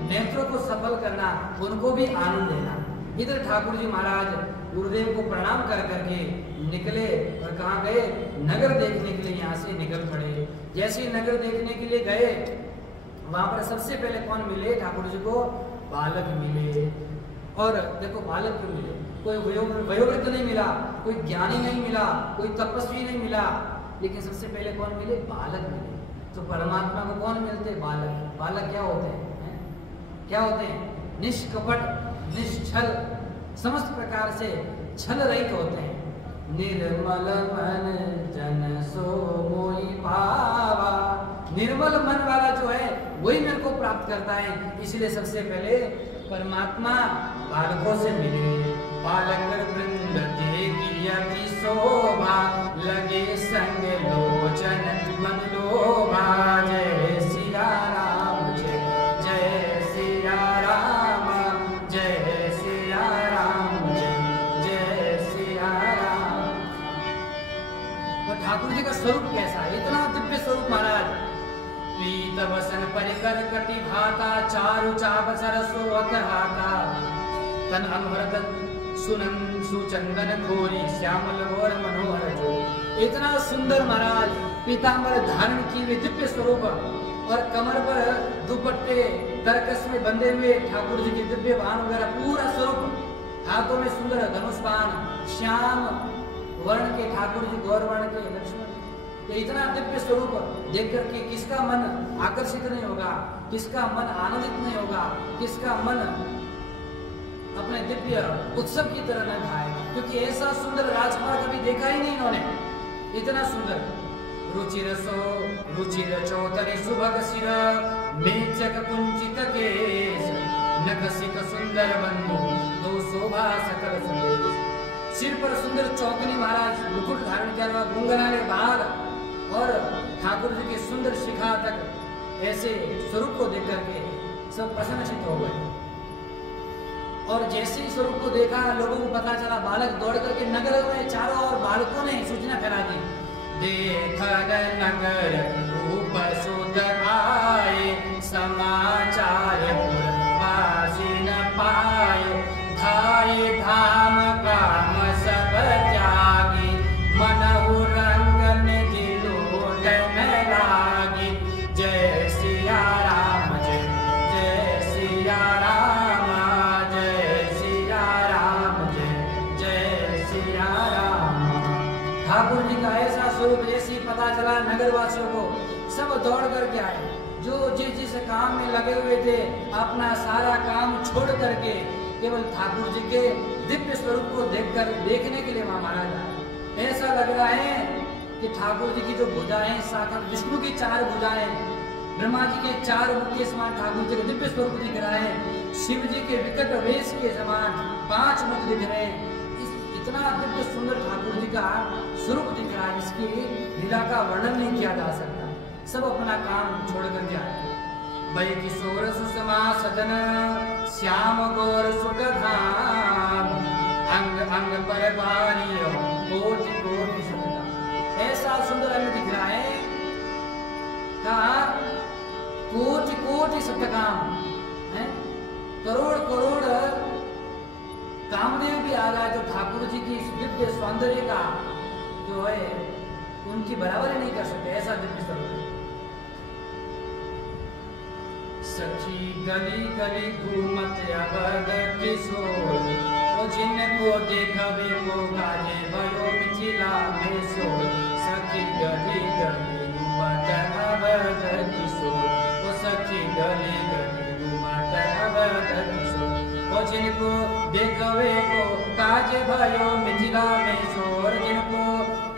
नेत्रों को सफल करना, उनको भी आनंद देना। इधर ठाकुर जी महाराज गुरुदेव को प्रणाम कर करके निकले और कहाँ गए? नगर देखने के लिए यहाँ से निकल पड़े। जैसे ही नगर देखने के लिए गए वहाँ पर सबसे पहले कौन मिले ठाकुर जी को? बालक मिले। और देखो बालक क्यों मिले? कोई वयोवृद्ध नहीं मिला, कोई ज्ञानी नहीं मिला, कोई तपस्वी नहीं मिला, लेकिन सबसे पहले कौन मिले? बालक मिले। तो परमात्मा को कौन मिलते? बालक। बालक क्या होते हैं? क्या होते हैं? निष्कपट, निश्छल, समस्त प्रकार से छल रहित होते हैं। निर्मल मन जन सो मोहि पावा। निर्मल मन वाला जो है वही मेरे को प्राप्त करता है। इसलिए सबसे पहले परमात्मा बालकों से मिले। बालक वृंद देखी अति शोभा, लगे संग लोचन मन लोभा। जय सिया राम जय जय सिया राम, जय सिया राम जय जय सिया राम। और ठाकुर जी का स्वरूप कैसा है? इतना दिव्य स्वरूप महाराज। पीत वसन परिकर कटि भाता, चारु चाप सरसो अकहाता। तन अमृत सुनन सुचंदन घोरी, श्यामल घोर मनोहर जो। इतना सुंदर महाराज, पीतांबर धारण की हुए दिव्य स्वरूप, और कमर पर दुपट्टे तरकस में बंधे हुए ठाकुर जी के दिव्य वाहन वगैरह पूरा स्वरूप। हाथों में सुंदर धनुष्बाण, श्याम वर्ण के ठाकुर जी, गौर वर्ण के लक्ष्मण। तो इतना दिव्य स्वरूप देख करके किसका मन आकर्षित नहीं होगा, किसका मन आनंदित नहीं होगा, किसका मन अपने दिव्य उत्सव की तरह न खाएगा। क्योंकि ऐसा सुंदर राजकुमार कभी देखा ही नहीं इन्होंने, इतना सुंदर। रुचिर चौतरे सुभग सिर, मेचक कुंचित केश, नखसिक सुंदर बंधु, दो शोभा सकल सुंदर। सिर पर सुंदर चौकनी महाराज मुकुट धारण किया हुआ, घुंघराले बाल और ठाकुर जी के सुंदर शिखा तक ऐसे स्वरूप को देख करके सब प्रसन्नचित्त हो गए। और जैसे ही स्वरूप को देखा, लोगों को पता चला, बालक दौड़ करके नगर में चारों ओर बालकों ने सूचना फैला दी। देख नगर रूप सुत आए, समाचार पुरवासी न पाए, धाये धाम काम सब त्यागी, मनहु रंग निधि लूट में लागी। जय सिया राम, जय सिया राम, जय सिया राम, जय सिया राम। ठाकुर जी का ऐसा स्वरूप जैसे ही पता चला नगरवासियों को, सब दौड़ करके आए। जो जिस काम में लगे हुए थे, अपना सारा काम छोड़ करके केवल ठाकुर जी के दिव्य स्वरूप को देखने के लिए वहां मारा जाए। ऐसा लग रहा है कि ठाकुर जी की जो भुजाएं, साक्षात विष्णु की 4 भुजाएं, ब्रह्मा जी के 4 मुख के समान ठाकुर जी का दिव्य स्वरूप दिख रहा है। शिव जी के विकट वेश के समान 5 मुख दिख रहे हैं। इतना दिव्य सुंदर ठाकुर जी का स्वरूप दिख रहा है, इसकी लीला का वर्णन नहीं किया जा सकता। सब अपना काम छोड़ कर जाए। वै किशोर सुषमा सदन, श्याम गौर सुख धाम, अंग अंग पर बारियो कोटि कोटि सतनाम। ऐसा सुंदर अंग दिख रहा है, कहा कोटि कोटि सतकाम है, करोड़ करोड़ कामदेव भी आ गए तो ठाकुर जी की दिव्य सौंदर्य का जो है उनकी बराबरी नहीं कर सकते। ऐसा दिव्य स्वरूप। सखी गली गली घूमत अवध किशोर, ओ जिनको देखवे वो गाजे भयो मिथिला में सोर। सखी गली गली घूमत अवध किशोर, ओ सखी गली गली घूमत अवध किशोर, ओ जिनको देखवे को काजे भयो मिथिला में शोर। जिनको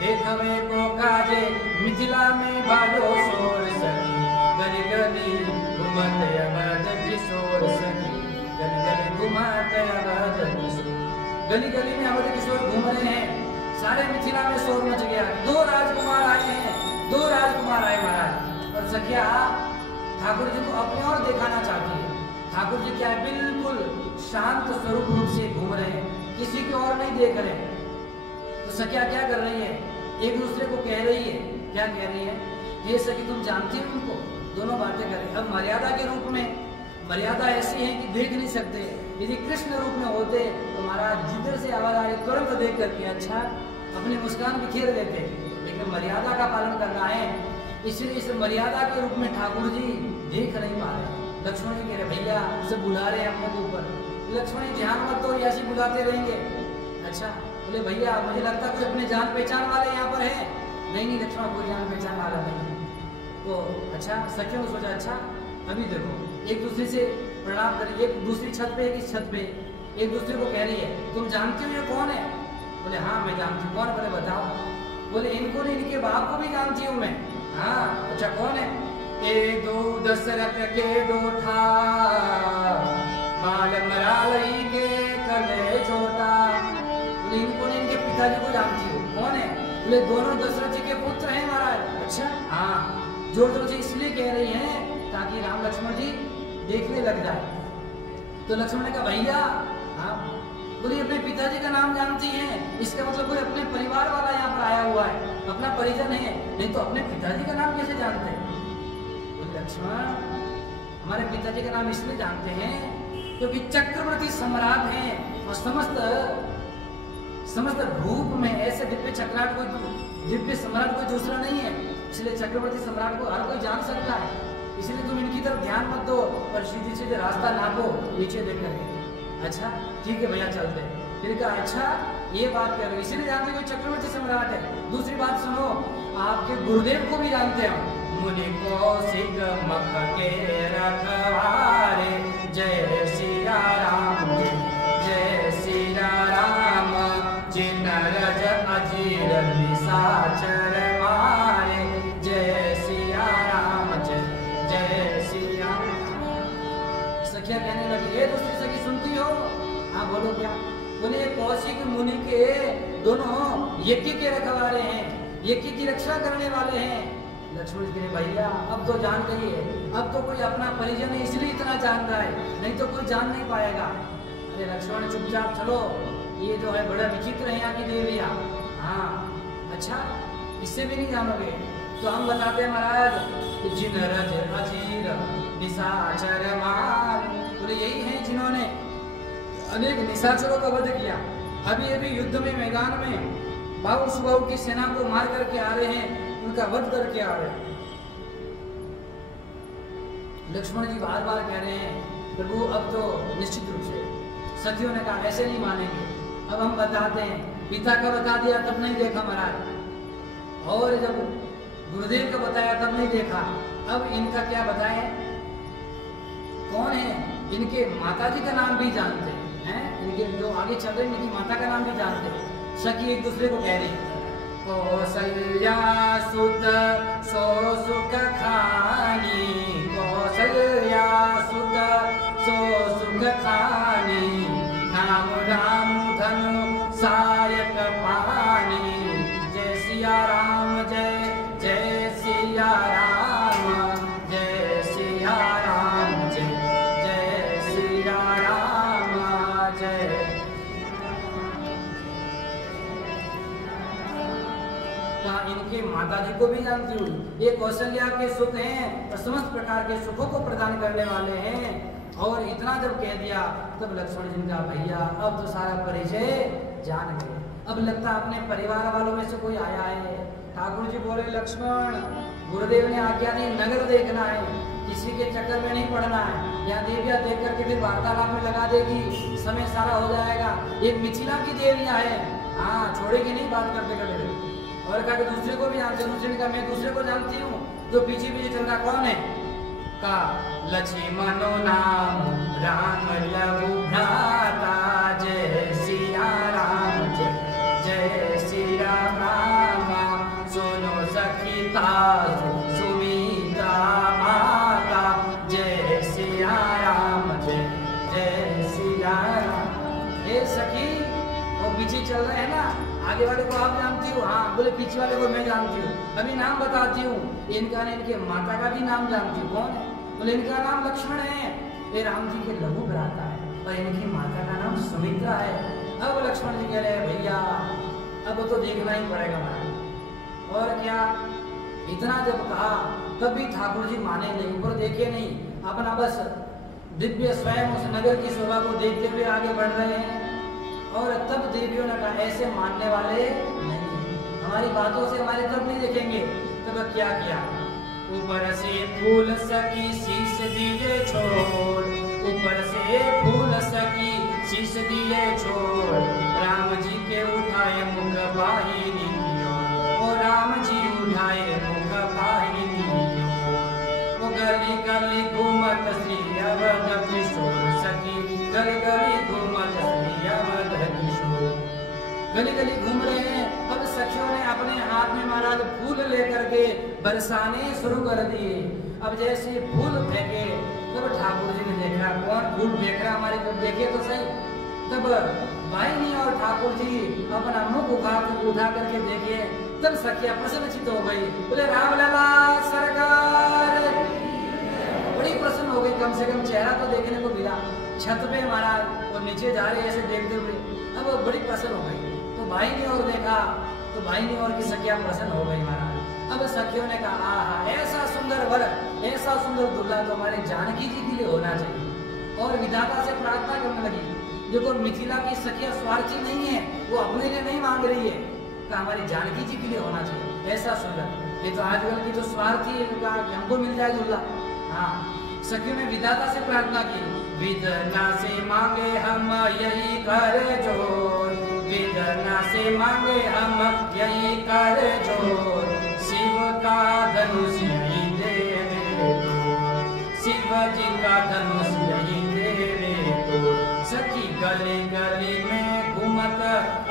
देखवे को काजे मिथिला में भयो शोर। सखी गली गली घूमत अवध किशोर, सखी गली गली घूमत अवध किशोर। गली गली में अवध किशोर घूम रहे हैं, सारे मिथिला में शोर मच गया। 2 राजकुमार आए हैं, 2 राजकुमार आए महाराज। और सखिया ठाकुर जी को अपने और दिखाना चाहती है। ठाकुर जी क्या है, बिल्कुल शांत स्वरूप रूप से घूम रहे हैं, किसी की और नहीं देख रहे हैं। तो सखिया क्या कर रही है, एक दूसरे को कह रही है, क्या कह रही है, ये सखी तुम जानती हो उनको। दोनों बातें करें। अब मर्यादा के रूप में, मर्यादा ऐसी है कि देख नहीं सकते। यदि कृष्ण रूप में होते तो महाराज जिधर से आवाज आ रही तुरंत देख करके अच्छा अपनी मुस्कान बिखेर देते। लेकिन मर्यादा का पालन करना है, इसलिए इस मर्यादा के रूप में ठाकुर जी देख नहीं पा रहे। लक्ष्मण जी कह रहे भैया उसे बुला रहे हैं अपने को ऊपर। लक्ष्मण जी ध्यान मत दो, ऐसे बुलाते रहेंगे। अच्छा बोले भैया मुझे लगता कुछ अपने जान पहचान वाले यहाँ पर है। नहीं लक्ष्मण कोई जान पहचान वाला नहीं। तो अच्छा सखियों ने सोचा अच्छा अभी देखो एक दूसरे से प्रणाम कर, एक दूसरी छत पे एक छत पे एक दूसरे को कह रही है तुम जानती हो ये कौन है। बोले हाँ मैं जानती हूँ। कौन? बोले बताओ। बोले इनको नहीं, इनके बाप को भी जानती हूँ मैं। हाँ अच्छा कौन है? ए दो दशरथ के दो ठा, बाल मरालई के कले छोटा। बोले इनको नहीं, इनके पिताजी को जानती हूँ। कौन है? बोले दोनों दशरथ जी के पुत्र हैं महाराज। अच्छा हाँ, जोर जोर से इसलिए कह रही हैं ताकि राम लक्ष्मण जी देखने लग जाए। तो लक्ष्मण ने कहा भैया हाँ। बोले अपने पिताजी का नाम जानती हैं, इसका मतलब कोई अपने परिवार वाला यहाँ पर आया हुआ है, अपना परिजन है, नहीं तो अपने पिताजी का नाम कैसे जानते हैं? बोले लक्ष्मण हमारे पिताजी का नाम इसलिए जानते हैं क्योंकि चक्रवर्ती सम्राट हैं और समस्त रूप में ऐसे दिव्य सम्राट कोई दूसरा नहीं है, इसलिए चक्रवर्ती सम्राट को हर कोई जान सकता है। इसलिए तुम इनकी तरफ ध्यान मत दो और सीधे सीधे रास्ता नापो नीचे देख करके। अच्छा ठीक है भैया चलते। फिर कहा अच्छा ये बात कर रहे, इसीलिए जानते हो चक्रवर्ती सम्राट है। दूसरी बात सुनो, आपके गुरुदेव को भी जानते हो, मुनि कौशिक मख के रखवारे, जय सिया राम जय सिया राम, जिन रज अजीर निशाचर मारे, जय सिया राम जय सिया। सखिया कहने लगी, ये दूसरी सखी सुनती हो? हाँ बोलो क्या? बोले कौशिक मुनि के दोनों यज्ञ के रखवारे हैं, यज्ञ की रक्षा करने वाले हैं। लक्ष्मण जी कहे भैया अब तो जान गई है, अब तो कोई अपना परिजन है इसलिए इतना जान रहा है, नहीं तो कोई जान नहीं पाएगा। अरे लक्ष्मण चुपचाप चलो, ये जो है बड़ा विचित्र है यहाँ की देवियाँ। हाँ अच्छा इससे भी नहीं जानोगे तो हम बताते हैं महाराज कि जिन रज अजीर निशाचर मार, बोले यही हैं जिन्होंने अनेक निशाचरों का वध किया। अभी अभी युद्ध में मैदान में बाहु सुबाहु की सेना को मार करके आ रहे हैं, उनका वध करके आ रहे हैं। लक्ष्मण जी बार बार कह रहे हैं प्रभु अब तो निश्चित रूप से। सखियों ने कहा ऐसे नहीं मानेंगे, अब हम बताते हैं। पिता का बता दिया तब नहीं देखा महाराज, और जब गुरुदेव का बताया तब नहीं देखा, अब इनका क्या बताएं? कौन है? इनके माता जी का नाम भी जानते हैं, इनके जो आगे चल रहे हैं इनकी माता का नाम भी जानते हैं। सखी एक दूसरे को कह रही कौसल्या सुत सो सुख खानी, कौसल्या सुत सो सुख खानी, नाम राम धनु सायक पानी, जय सिया राम जय जय सिया राम, जय सिया राम जय जय सिया राम जय। इनके माता जी को भी जानती हूँ, ये कौशल्या के सुख हैं, समस्त प्रकार के सुखों को प्रदान करने वाले हैं। और इतना जब कह दिया तब लक्ष्मण जी ने कहा भैया अब तो सारा परिचय जान गए, अब लगता अपने परिवार वालों में से कोई आया है। ठाकुर जी बोले लक्ष्मण गुरुदेव ने आज्ञा दी नगर देखना है, किसी के चक्कर में नहीं पड़ना है, यहाँ देवियाँ देख करके फिर वार्तालाप में लगा देगी, समय सारा हो जाएगा। ये मिथिला की देवियाँ है, हाँ छोड़ेगी नहीं बात करते करते। और कहा दूसरे को भी जानते, दूसरे ने कहा मैं दूसरे को जानती हूँ, जो पीछे पीछे चल रहा कौन है? का लक्ष्मणो नाम राम लघु भ्राता, जय सिया राम जय जय सिया राम, सुनो सखीता सुमित्रा माता, जय सिया राम जय जय सिया राम। हे सखी वो पीछे चल रहे हैं ना, आगे वाले को आप जानती हो? हाँ बोले पीछे वाले को मैं जानती हूँ, अभी नाम बताती हूँ। इनका ने इनके माता का भी नाम जानती हूँ, कौन है? बोले इनका नाम लक्ष्मण है, ये राम जी के लघु भ्राता है, और इनकी माता का नाम सुमित्रा है। अब लक्ष्मण जी कह रहे हैं भैया अब तो देखना ही पड़ेगा महाराज। और क्या इतना जब कहा तब भी ठाकुर जी माने नहीं, ऊपर देखे नहीं, अपना बस दिव्य स्वयं उस नगर की शोभा को देखते हुए आगे बढ़ रहे हैं। और तब देवियों ने कहा ऐसे मानने वाले नहीं, हमारी बातों से हमारे तरफ नहीं देखेंगे। तब क्या किया? ऊपर से फूल सकी शीश दिए छोड़, ऊपर से फूल सकी शीश दिए छोड़, राम जी के उठाए मुख वाहिनी ओ राम जी उठाए मुख वाहिनी ओ गली गली घूमत श्री अवध किशोर सखी, गली गली घूमत श्री अवध किशोर। गली गली घूम रहे हैं। अब सखियों ने अपने हाथ में महाराज फूल लेकर के बरसाने शुरू कर दिए। अब जैसे फूल फेंके तब ठाकुर जी ने देखा कौन फूल फेंक रहा हमारे को, देखे तो सही। तब वाहिनी और ठाकुर जी अपना मुख उठा करके देखे, तब सखिया प्रसन्नचित हो गई, बोले राम लला सरकार। बड़ी प्रसन्न हो गई, कम से कम चेहरा तो देखने को मिला। छत पे महाराज और नीचे जा रहे ऐसे देखते हुए, अब बड़ी प्रसन्न हो गई। तो भाई ने और देखा तो भाई ने और की सखिया प्रसन्न हो गई महाराज। अब सखियों ने कहा आहा ऐसा सुंदर वर, ऐसा सुंदर दूल्हा तो हमारे जानकी जी के लिए होना चाहिए। और विधाता से प्रार्थना करने लगी। देखो मिथिला की सखिया स्वार्थी नहीं है, वो अपने लिए नहीं मांग रही है, तो हमारी जानकी जी के लिए होना चाहिए ऐसा सुंदर। ये तो आजकल की जो स्वार्थी हमको मिल जाए दूल्हा। हाँ सखियों ने विधाता से प्रार्थना की, विधाता से मांगे हम यही कर जो चरना से मांगे हम यही कर जोर, शिव का धनुष यही देवे तो, शिव जी का धनुष यही देवे तो। सखी गली गली में घूमत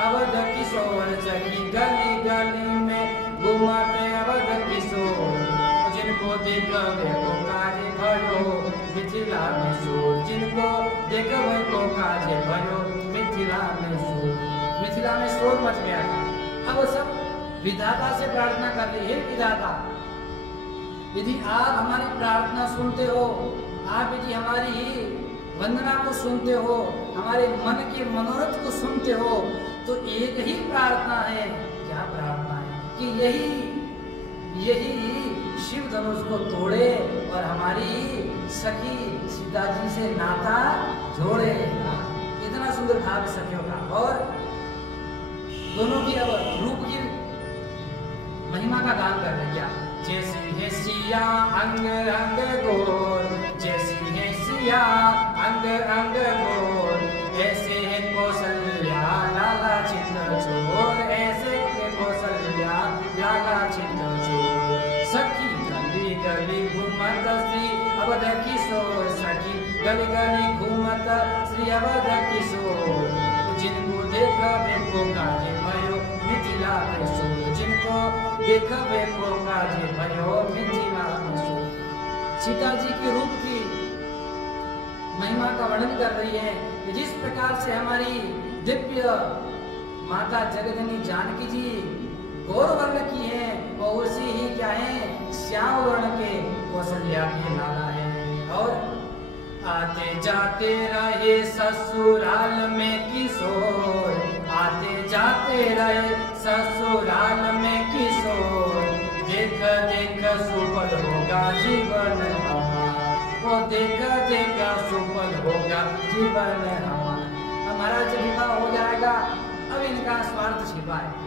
अवध किशोर, सखी गली गली में घूमत अवध किशोर, जिनको देखवे को काजे भयो मिथिला में शोर, जिनको देखवे को काजे भयो मिथिला में शोर। मिथिला में शोर मच गया था। अब सब विधाता से प्रार्थना कर रही है, विधाता यदि आप हमारी प्रार्थना सुनते हो, आप यदि हमारी वंदना को सुनते हो, हमारे मन के मनोरथ को सुनते हो, तो एक ही प्रार्थना है। क्या प्रार्थना है? कि यही शिव धनुष को तोड़े और हमारी सखी सीता जी से नाता जोड़े। इतना सुंदर भाव सखियों का। और दोनों की अब रूप की महिमा का गान कर रहे क्या? जैसी है सिया अंग अंग गोर, जैसी है सिया अंग अंग गोर, ऐसे है कौशल्या लाला चित्रचूर, ऐसे है कौशल्या लाला चित्रचूर। सखी गली गली घूमत श्री अवध किशोर, सखी गली गली घूमत श्री अवध किशोर, जिनको देखवे को काजे भयो मिथिला में शोर, जिनको देखवे को काजे भयो मिथिला में शोर। सीता जी के रूप की महिमा का वर्णन कर रही है कि जिस प्रकार से हमारी दिव्य माता जगदनी जानकी जी गौर वर्ण की है, और उसी ही क्या है श्याम वर्ण के कौशल्या के लाला है। और आते जाते रहे ससुराल में किशोर, आते जाते रहे ससुराल में किशोर, देख देख सुफल होगा जीवन हमारा, वो देख देख सुफल होगा जीवन हमारा। जब विवाह हो जाएगा, अब इनका स्वार्थ छिपा है।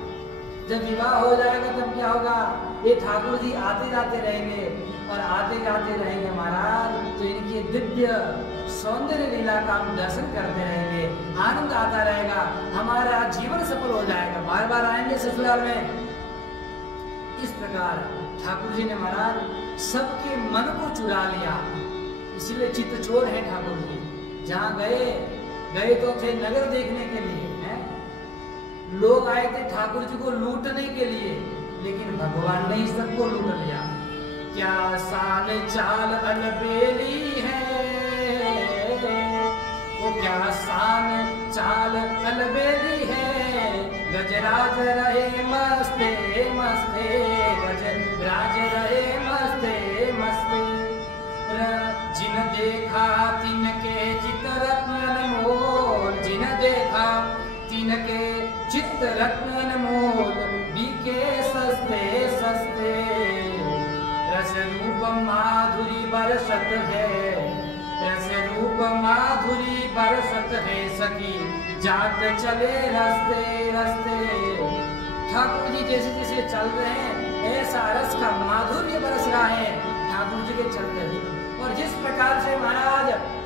जब विवाह हो जाएगा तब क्या होगा? ये ठाकुर जी आते जाते रहेंगे, और आते जाते रहेंगे महाराज, तो इनकी दिव्य सौंदर्य लीला का हम दर्शन करते रहेंगे, आनंद आता रहेगा, हमारा जीवन सफल हो जाएगा, बार बार आएंगे ससुराल में। इस प्रकार ठाकुर जी ने महाराज सबके मन को चुरा लिया, इसलिए चित्तचोर है ठाकुर जी। जहाँ गए तो थे नगर देखने के लिए, लोग आए थे ठाकुर जी को लूटने के लिए, लेकिन भगवान ने सबको लूट लिया। क्या शान चाल अलबेली है, वो क्या शान चाल अलबेली है, गजराज रहे मस्ते मस्ते, गजराज रहे मस्ते मस्ते, जिन देखा तिनके चित्तरत्न अनमोल, जिन देखा तिनके चित्तरत्न अनमोल, बीके सस्ते सस्ते, रस रूप माधुरी बरसत है, रस रूप माधुरी बरसत है, सखी जात चले रस्ते रस्ते। ठाकुर जी जैसे जैसे चल रहे हैं, ऐसा रस का माधुर्य बरस रहा है ठाकुर जी के चलते हुए। और जिस प्रकार से महाराज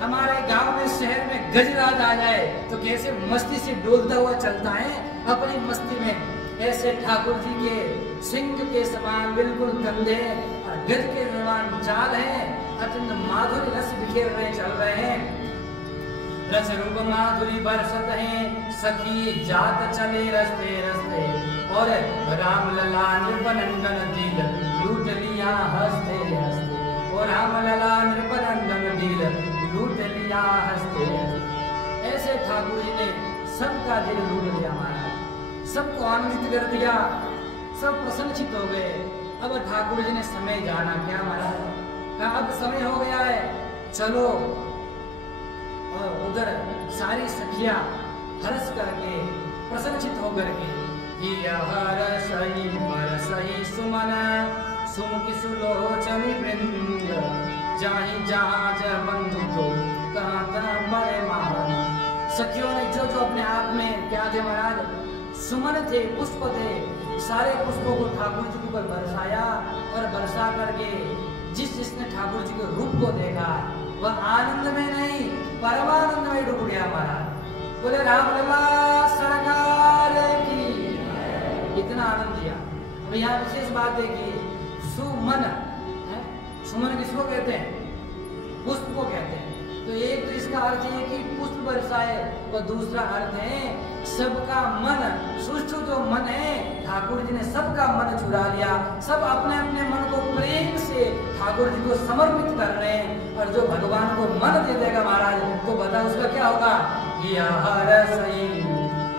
हमारे गांव में शहर में गजराज आ जाए तो कैसे मस्ती से डोलता हुआ चलता है अपनी मस्ती में, ऐसे ठाकुर जी के सिंह के समान बिल्कुल कंधे और गज के समान चाल है, अत्यंत माधुरी रस बिखेर रहे चल रहे हैं। रस रूप माधुरी बरसत है, सखी जात चले रस्ते रस्ते, और राम लला नृपनंदन दिल लूट लिया हंसते हंसते, और राम लला नृपनंदन दिल लूट लिया हंसते हंसते। ऐसे ठाकुर जी ने सबका दिल लूट लिया महाराज, सबको आनंदित कर दिया, सब प्रसन्नचित हो गए। अब ठाकुर जी ने समय जाना क्या महाराज, कहा अब समय हो गया है, चलो। और उधर सारी सखियां हर्ष करके प्रसन्नचित होकर के सही सुमन सुमुखी सुलोचनी वृंद, जाहि जहाज बंधु को तहाँ तहाँ बड़े महान। सखियों ने जो जो अपने आप में क्या थे महाराज, सुमन थे, पुष्प थे, सारे पुष्पों को ठाकुर जी के ऊपर बरसाया, और बरसा करके जिसने ठाकुर जी के रूप को देखा वह आनंद में नहीं परमानंद में डूब गया महाराज। बोले राम लला सरकार तो यहाँ विशेष बात देखिए, सुमन है, सुमन किसको कहते हैं? पुष्प को कहते हैं। तो एक तो इसका अर्थ है कि पुष्प बरसाए, और दूसरा अर्थ है सबका मन, सुष्ट जो मन है, ठाकुर जी ने सबका मन चुरा लिया। सब अपने अपने मन को प्रेम से ठाकुर जी को समर्पित कर रहे हैं। और जो भगवान को मन दे देगा महाराज, तो बता उसका क्या होगा?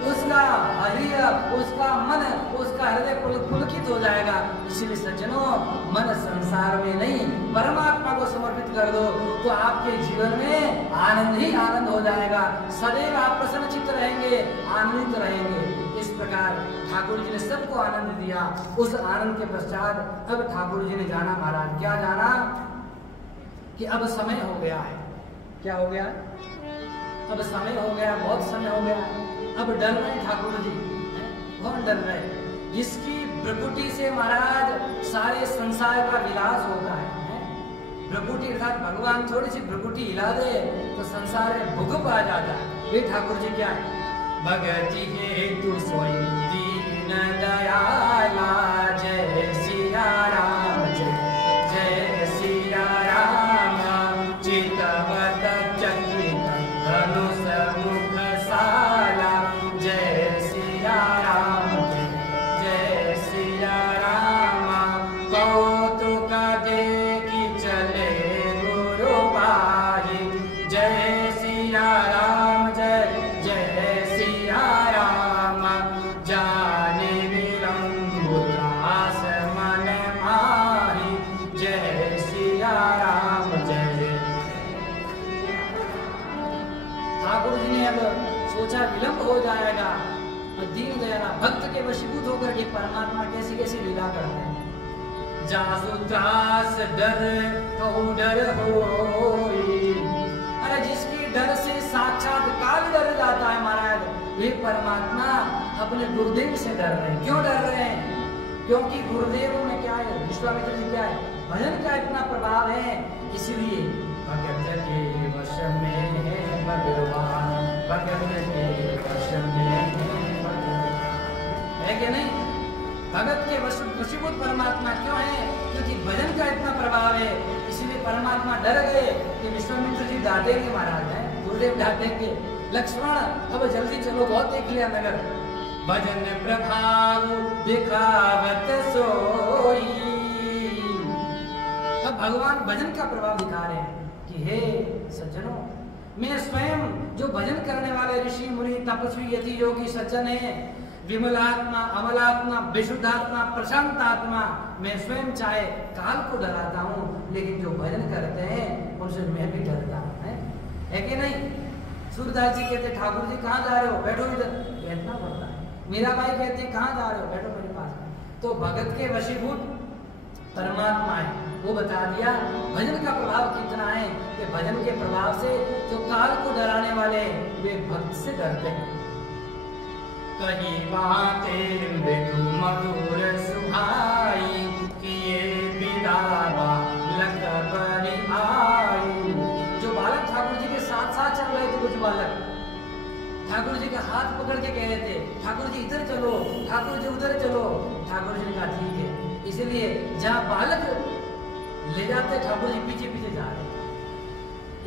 उसका हृदय, उसका मन, उसका हृदय पुलकित हो जाएगा। इसलिए सज्जनों, मन संसार में नहीं, परमात्मा को समर्पित कर दो तो आपके जीवन में आनंद ही आनंद हो जाएगा। सदैव आप प्रसन्न चित्त रहेंगे, आनंदित रहेंगे। इस प्रकार ठाकुर जी ने सबको आनंद दिया। उस आनंद के पश्चात अब ठाकुर जी ने जाना महाराज, क्या जाना कि अब समय हो गया है। क्या हो गया? अब समय हो गया, बहुत समय हो गया। अब डर रहे ठाकुर जी, कौन डर रहे? जिसकी भ्रकुटी से महाराज सारे संसार का विलास होता है। भ्रकुटी अर्थात भगवान थोड़ी सी भ्रकुटी हिला दे तो संसार में भूकंप आ जाता है। वे ठाकुर जी क्या है? भगति हेतु सोई दीन दयाला, जय सिया राम, जय सिया राम, चितवत चक्रित धनुष मुख साला, जय सिया राम, जय सिया राम, कौतुक देखी चले गुरु पाही, जय सिया राम, जय जय सिया राम, जाने विलंबु त्रास मन माही, जय सिया राम, जय। ठाकुर जी ने अब सोचा विलंब हो जाएगा, और दीन दयाला भक्त के वशीभूत होकर के परमात्मा कैसी कैसी लीला करते हैं। जासु त्रास डर कहूँ डर होई, अरे जिसके डर से साक्षात काल डर जाता है महाराज, वे परमात्मा अपने गुरुदेव से डर रहे हैं। क्यों डर रहे हैं? क्योंकि गुरुदेव में क्या है? विश्वामित्र जी क्या है? भजन का इतना प्रभाव है, इसलिए भगत के वश में है भगवान, भगत के वश में है कि नहीं? भगत के वशीभूत परमात्मा क्यों है? क्योंकि भजन का इतना प्रभाव है। इसीलिए परमात्मा डर गए कि विश्वामित्र जी डांटेंगे महाराज, है गुरुदेव डांटेंगे, लक्ष्मण अब जल्दी चलो, बहुत देख लिया नगर। भजन प्रभाव दिखावत सोई, अब भगवान भजन का प्रभाव दिखा रहे हैं कि हे सज्जनों, मैं स्वयं जो भजन करने वाले ऋषि मुनि तपस्वी यति योगी सज्जन है, विमलात्मा, अमलात्मा, विशुद्धात्मा, प्रशांत आत्मा, मैं स्वयं चाहे काल को डराता हूँ, लेकिन जो भजन करते हैं उनसे मैं भी डरता हूँ, है कि नहीं? सूरदास जी कहते ठाकुर जी कहाँ जा रहे हो? बैठो इधर, बैठना पड़ता है। मीराबाई कहती है कहाँ जा रहे हो? बैठो मेरे पास। तो भगत के वशीभूत परमात्मा है, वो बता दिया भजन का प्रभाव कितना है कि भजन के प्रभाव से जो काल को डराने वाले वे भक्त से डरते हैं। कही बातें मृदु मधुर सुहाई, किए विदावा लग बरी आई। जो बालक ठाकुर जी के साथ साथ चल रहे थे, कुछ बालक ठाकुर जी का हाथ पकड़ के कह रहे थे ठाकुर जी इधर चलो, ठाकुर जी उधर चलो। ठाकुर जी ने कहा ठीक है। इसलिए जहाँ बालक ले जाते ठाकुर जी पीछे पीछे जा रहे।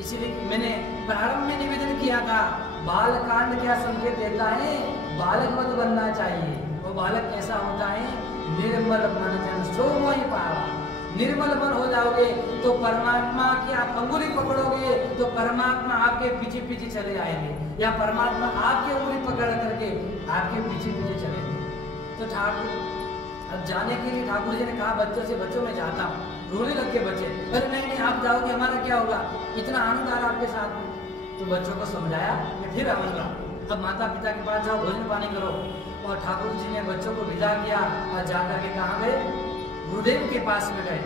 इसीलिए मैंने प्रारंभ में निवेदन किया था, बाल कांड क्या संकेत देता है? बालक मत बनना चाहिए। वो बालक कैसा होता है? निर्मल मन जन सो मोहि पावा। निर्मल मन हो जाओगे तो परमात्मा की आप अंगुली पकड़ोगे तो परमात्मा आपके पीछे पीछे चले आएंगे, या परमात्मा आपकी अंगुली पकड़ करके आपके पीछे पीछे चलेंगे। तो ठाकुर अब जाने के लिए ठाकुर जी ने कहा बच्चों से, बच्चों मैं जाता हूँ। रोने लग गए बच्चे, अरे नहीं नहीं आप जाओगे, हमारा क्या होगा, इतना आनंद आ रहा आपके साथ में। तो बच्चों को समझाया कि फिर आऊँगा, अब माता पिता के पास जाओ, भोजन पानी करो। और ठाकुर जी ने बच्चों को विदा किया और जाकर के कहाँ गए? गुरुदेव के पास में गए।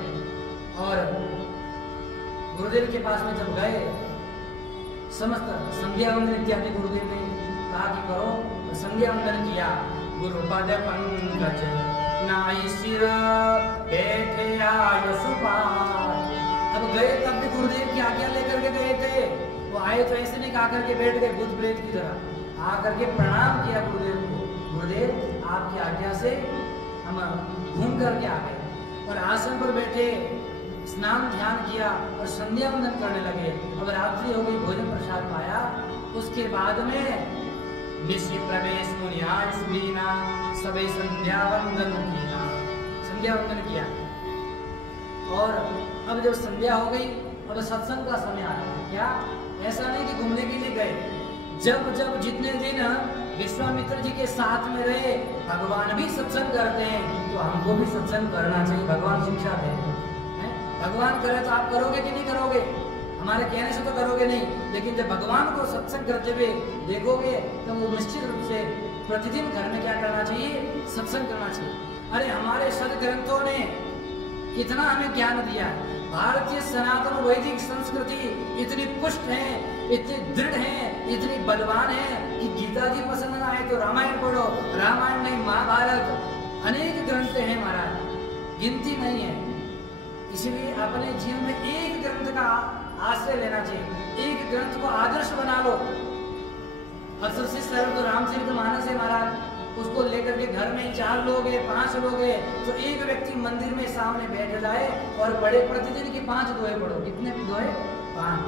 और गुरुदेव के पास में जब गए, समस्त संज्ञा वंदन इत्यादि गुरुदेव ने कहा कि करो, संज्ञा वंदन किया। गुरुपद पंकज नाई सिर बैठे आय सुपार। अब गए तब भी गुरुदेव की आज्ञा लेकर के गए थे। वो आए तो ऐसे नहीं कहा करके बैठ गए भूत प्रेत की तरह, आकर के प्रणाम किया गुरुदेव को। गुरुदेव आपकी आज्ञा से हम घूम करके आ गए और आसन पर बैठे, स्नान ध्यान किया और संध्या वंदन करने लगे। अब रात्रि हो गई, भोजन प्रसाद पाया। उसके बाद में निशि प्रवेश मुनियाज स्त्रीना सबे संध्या वंदन किया, संध्या वंदन किया। और अब जब संध्या हो गई और सत्संग का समय आ रहा है। क्या ऐसा नहीं कि घूमने के लिए गए, जब जब जितने दिन विश्वामित्र जी के साथ में रहे, भगवान भी सत्संग करते हैं तो हमको भी सत्संग करना चाहिए। भगवान शिक्षा दे रहे हैं। भगवान करे तो आप करोगे कि नहीं करोगे? हमारे कहने से तो करोगे नहीं, लेकिन जब भगवान को सत्संग करते हुए देखोगे तो वो निश्चित रूप से प्रतिदिन घर में क्या करना चाहिए? सत्संग करना चाहिए। अरे हमारे सदग्रंथों ने कितना हमें ज्ञान दिया। भारतीय सनातन वैदिक संस्कृति इतनी पुष्ट है, इतनी दृढ़ है, इतनी बलवान है कि गीता जी पसंद ना आए तो रामायण पढ़ो, रामायण नहीं महाभारत, अनेक ग्रंथ हैं महाराज, गिनती नहीं है। इसलिए अपने जीवन में एक ग्रंथ का आश्रय लेना चाहिए, एक ग्रंथ को आदर्श बना लो। और सबसे सरल तो रामचरितमानस है महाराज, उसको लेकर के घर में 4 लोग हैं 5 लोग हैं तो एक व्यक्ति मंदिर में सामने बैठ जाए और बड़े प्रतिदिन की 5 दोहे पढ़ो। कितने दोहे? 5।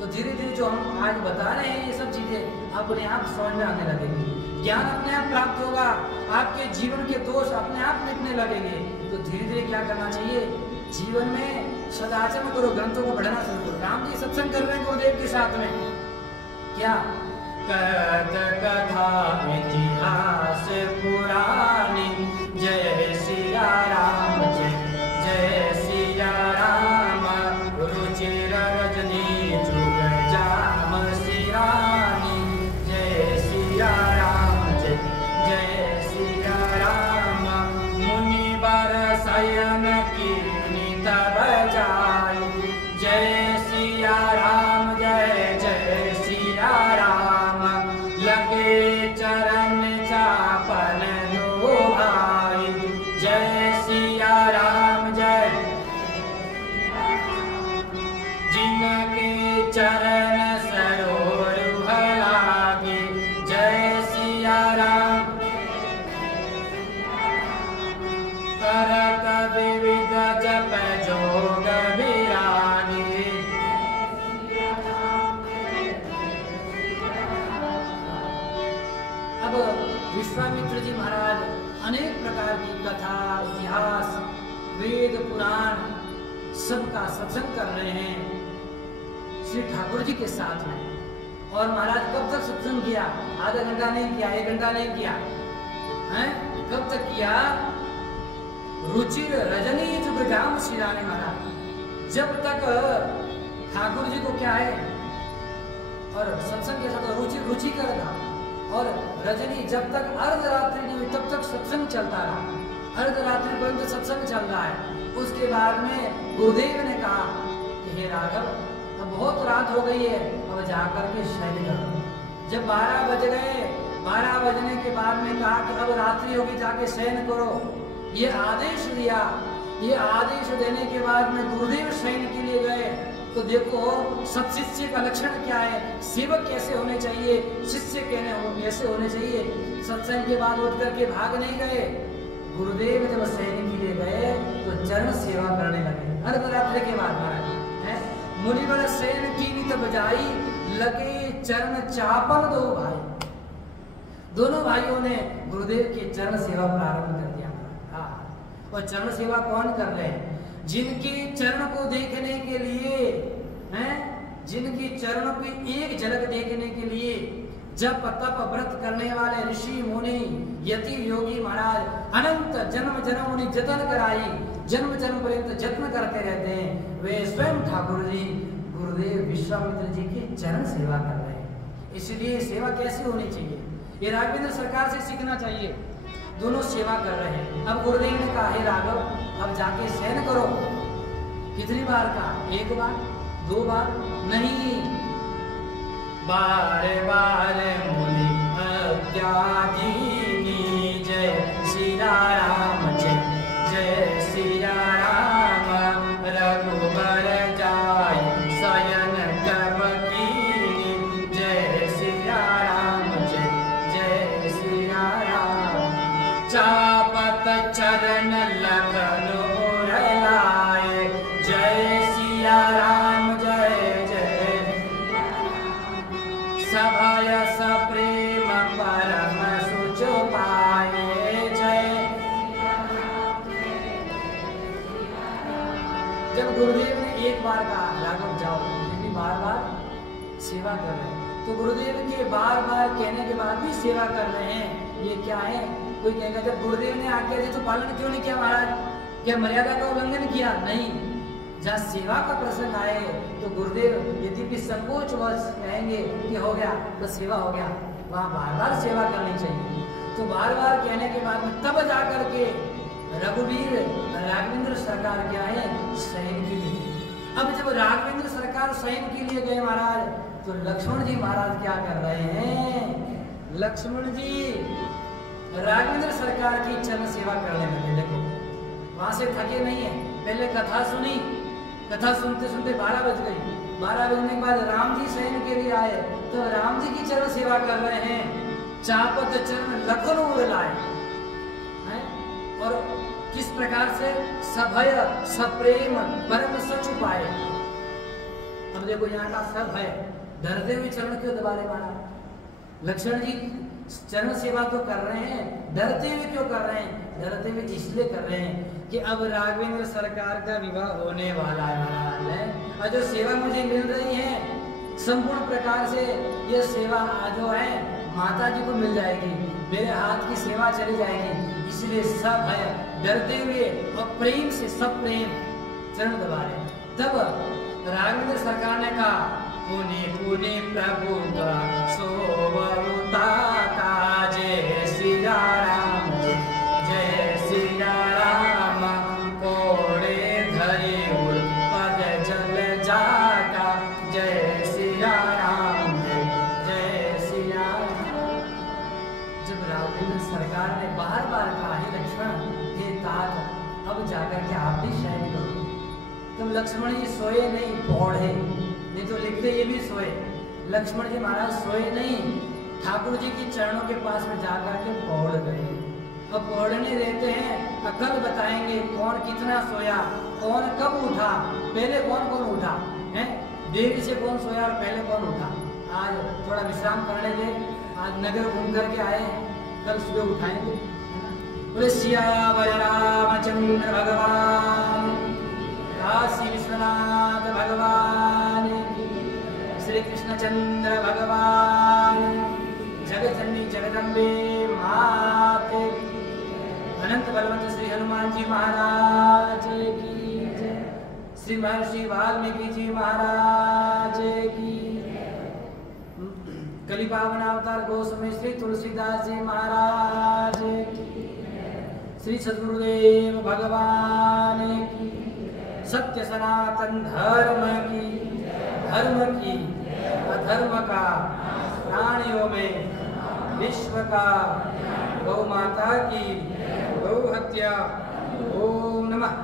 तो धीरे धीरे जो हम आज बता रहे हैं ये सब चीजें अपने आप समझ में आने लगेगी, ज्ञान अपने आप प्राप्त होगा, आपके जीवन के दोष अपने आप मिटने लगेंगे। तो धीरे धीरे क्या करना चाहिए? जीवन में सदाचरण करो, ग्रंथों को पढ़ना शुरू करो। राम जी सत्संग कर रहे हैं गुरुदेव के साथ में, क्या कथा इतिहास पुरानी, जय सिया राम जय जय सिया राम, रुचिर रजनी जुग जाम सिरानी, जय सिया राम जय जय सिया राम, मुनि बर शयन कीर्ति तब जाय, जय सिया राम जय जय सिया राम, लगे चरण चापन दो भाई, जय सिया राम जय, जिनके चरण सरोवर लागे, जय सिया राम, करत विविध जप जोग विरागी, अब विश्वामित्र जी महाराज अनेक प्रकार की कथा इतिहास वेद पुराण सबका सत्संग कर रहे हैं श्री ठाकुर जी के साथ में। और महाराज कब तक सत्संग किया? आधा घंटा नहीं किया, 1 घंटा नहीं किया, हैं? कब तक किया? रुचिर रजनी जुग जाम सिराने महाराज, जब तक ठाकुर जी को क्या है और सत्संग के साथ रुचि कर था। और रजनी जब तक अर्धरात्रि नहीं हुई तब तक सत्संग चलता रहा, अर्धरात्रि पर्यंत सत्संग चल रहा है। उसके बाद में गुरुदेव ने कहा कि हे राघव, अब बहुत रात हो गई है, अब जाकर के शयन करो। जब 12 बज गए, 12 बजने के बाद में कहा कि अब रात्रि होगी, जाके शयन करो, ये आदेश दिया। ये आदेश देने के बाद में गुरुदेव शयन के लिए गए। तो देखो सत्शिष्य का लक्षण क्या है, सेवक कैसे होने चाहिए, शिष्य कैसे होने चाहिए। सत्संग के बाद उठ करके भाग नहीं गए, गुरुदेव जब शयन के लिए गए तो चरण सेवा करने लगे। अर्धरात्रि के बाद महाराज मुनिवर शयन की तब बजाई, लगे चरण चापन दो भाई। दोनों भाइयों ने गुरुदेव की चरण सेवा प्रारंभ कर दिया। और चरण सेवा कौन कर रहे हैं? जिनके चरण को देखने के लिए हैं, जिनके चरणों की एक झलक देखने के लिए जप तप व्रत करने वाले ऋषि मुनि यति योगी महाराज अनंत जन्म जन्म उन्हें जतन कराई, जन्म जन्म पर्यंत जत्न करते रहते हैं। वे स्वयं ठाकुर जी गुरुदेव विश्वामित्र जी की चरण सेवा कर रहे हैं। इसलिए सेवा कैसी होनी चाहिए, ये राघवेंद्र सरकार से सीखना चाहिए। दोनों सेवा कर रहे हैं। अब गुरुदेव ने कहा हे राघव, अब जाके शयन करो। कितनी बार कहा? 1 बार 2 बार नहीं, बार बार मुनि अत्यादीनी, जय सिया राम जय जय सिया राम, रघुबर जाय शयन तब कीनी, जय सिया राम जय जय सिया राम, चापत चरण चरण लखन लाए। जय सिया राम जय जय। सभय सप्रेम परम सुच पाए। जय। जब गुरुदेव ने एक बार कहा राघव जाओ, लेकिन बार बार सेवा कर रहे हैं, तो गुरुदेव के बार बार कहने के बाद भी सेवा कर रहे हैं, ये क्या है? कोई कहेगा जब गुरुदेव ने आज्ञा दी तो पालन क्यों नहीं किया महाराज? क्या मर्यादा का उल्लंघन किया? नहीं। जहाँ सेवा का प्रसंग आए तो गुरुदेव यद्यपि संकोच वश कहेंगे कि हो गया तो सेवा हो गया, वहाँ बार बार सेवा करनी चाहिए। तो बार बार कहने के बाद में तब जाकर के रघुवीर राघवेंद्र सरकार क्या है शयन के लिए। अब जब राघवेंद्र सरकार शयन के लिए गए महाराज, तो लक्ष्मण जी महाराज क्या कर रहे हैं? लक्ष्मण जी राघवेंद्र सरकार की चरण सेवा करने लगे। देखो वहां से थके नहीं है, पहले कथा सुनी, कथा सुनते सुनते 12 बज गई। 12 बजने के बाद राम जी शयन के लिए आए, तो राम जी की चरण सेवा कर रहे हैं। चापत चरण लखन उड़ लाए हैं, और किस प्रकार से सभय सप्रेम परम सच पाए। अब देखो यहाँ का सब है, डरते हुए चरण क्यों दबा रहे महाराज? लक्ष्मण जी चरण सेवा तो कर रहे हैं, डरते हुए क्यों कर रहे हैं? डरते हुए इसलिए कर रहे हैं कि अब राघवेंद्र सरकार का विवाह होने वाला है महाराज, और जो सेवा मुझे मिल रही है संपूर्ण प्रकार से ये सेवा जो है माता जी को मिल जाएगी, मेरे हाथ की सेवा चली जाएगी, इसलिए सब है डरते हुए और प्रेम से सब प्रेम चरण दबा रहे। तब राघवेंद्र सरकार ने कहा पुनि पुनि प्रभु का सोवता का। जय सिया राम जय सिया राम। कोड़े धरे उर पद जल जाता। जय सिया राम जय सिया राम। जब राघवेंद्र सरकार ने बार बार कहा हे लक्ष्मण हे तात, अब जाकर के आप भी शयन करो, तुम लक्ष्मण जी सोए नहीं पौड़े, नहीं तो लिखते ये भी सोए। लक्ष्मण जी महाराज सोए नहीं, ठाकुर जी की चरणों के पास में जाकर के पौड़ गए। अब पौड़ने देते हैं, कल बताएंगे कौन कितना सोया, कौन कब उठा, पहले कौन कौन उठा है, देरी से कौन सोया और पहले कौन उठा। आज थोड़ा विश्राम करने दे, आज नगर घूम करके आए, कल सुबह उठाएंगे। बोले सियावर रामचंद्र भगवान, काशी विश्वनाथ भगवान, श्री कृष्णचंद्र भगवान, जगतजननी जगदम्बे माते, अनंत बलवंत श्री हनुमान जी महाराज की जय, श्री महर्षि वाल्मीकि जी महाराज की, कलि पावन अवतार गोस्वामी श्री तुलसीदास जी महाराज की, श्री सद्गुरुदेव भगवान की, सत्य सनातन धर्म की, धर्म की अधर्म का प्राणियों में विश्व का, गौ माता की, गौ हत्या। ओम नमः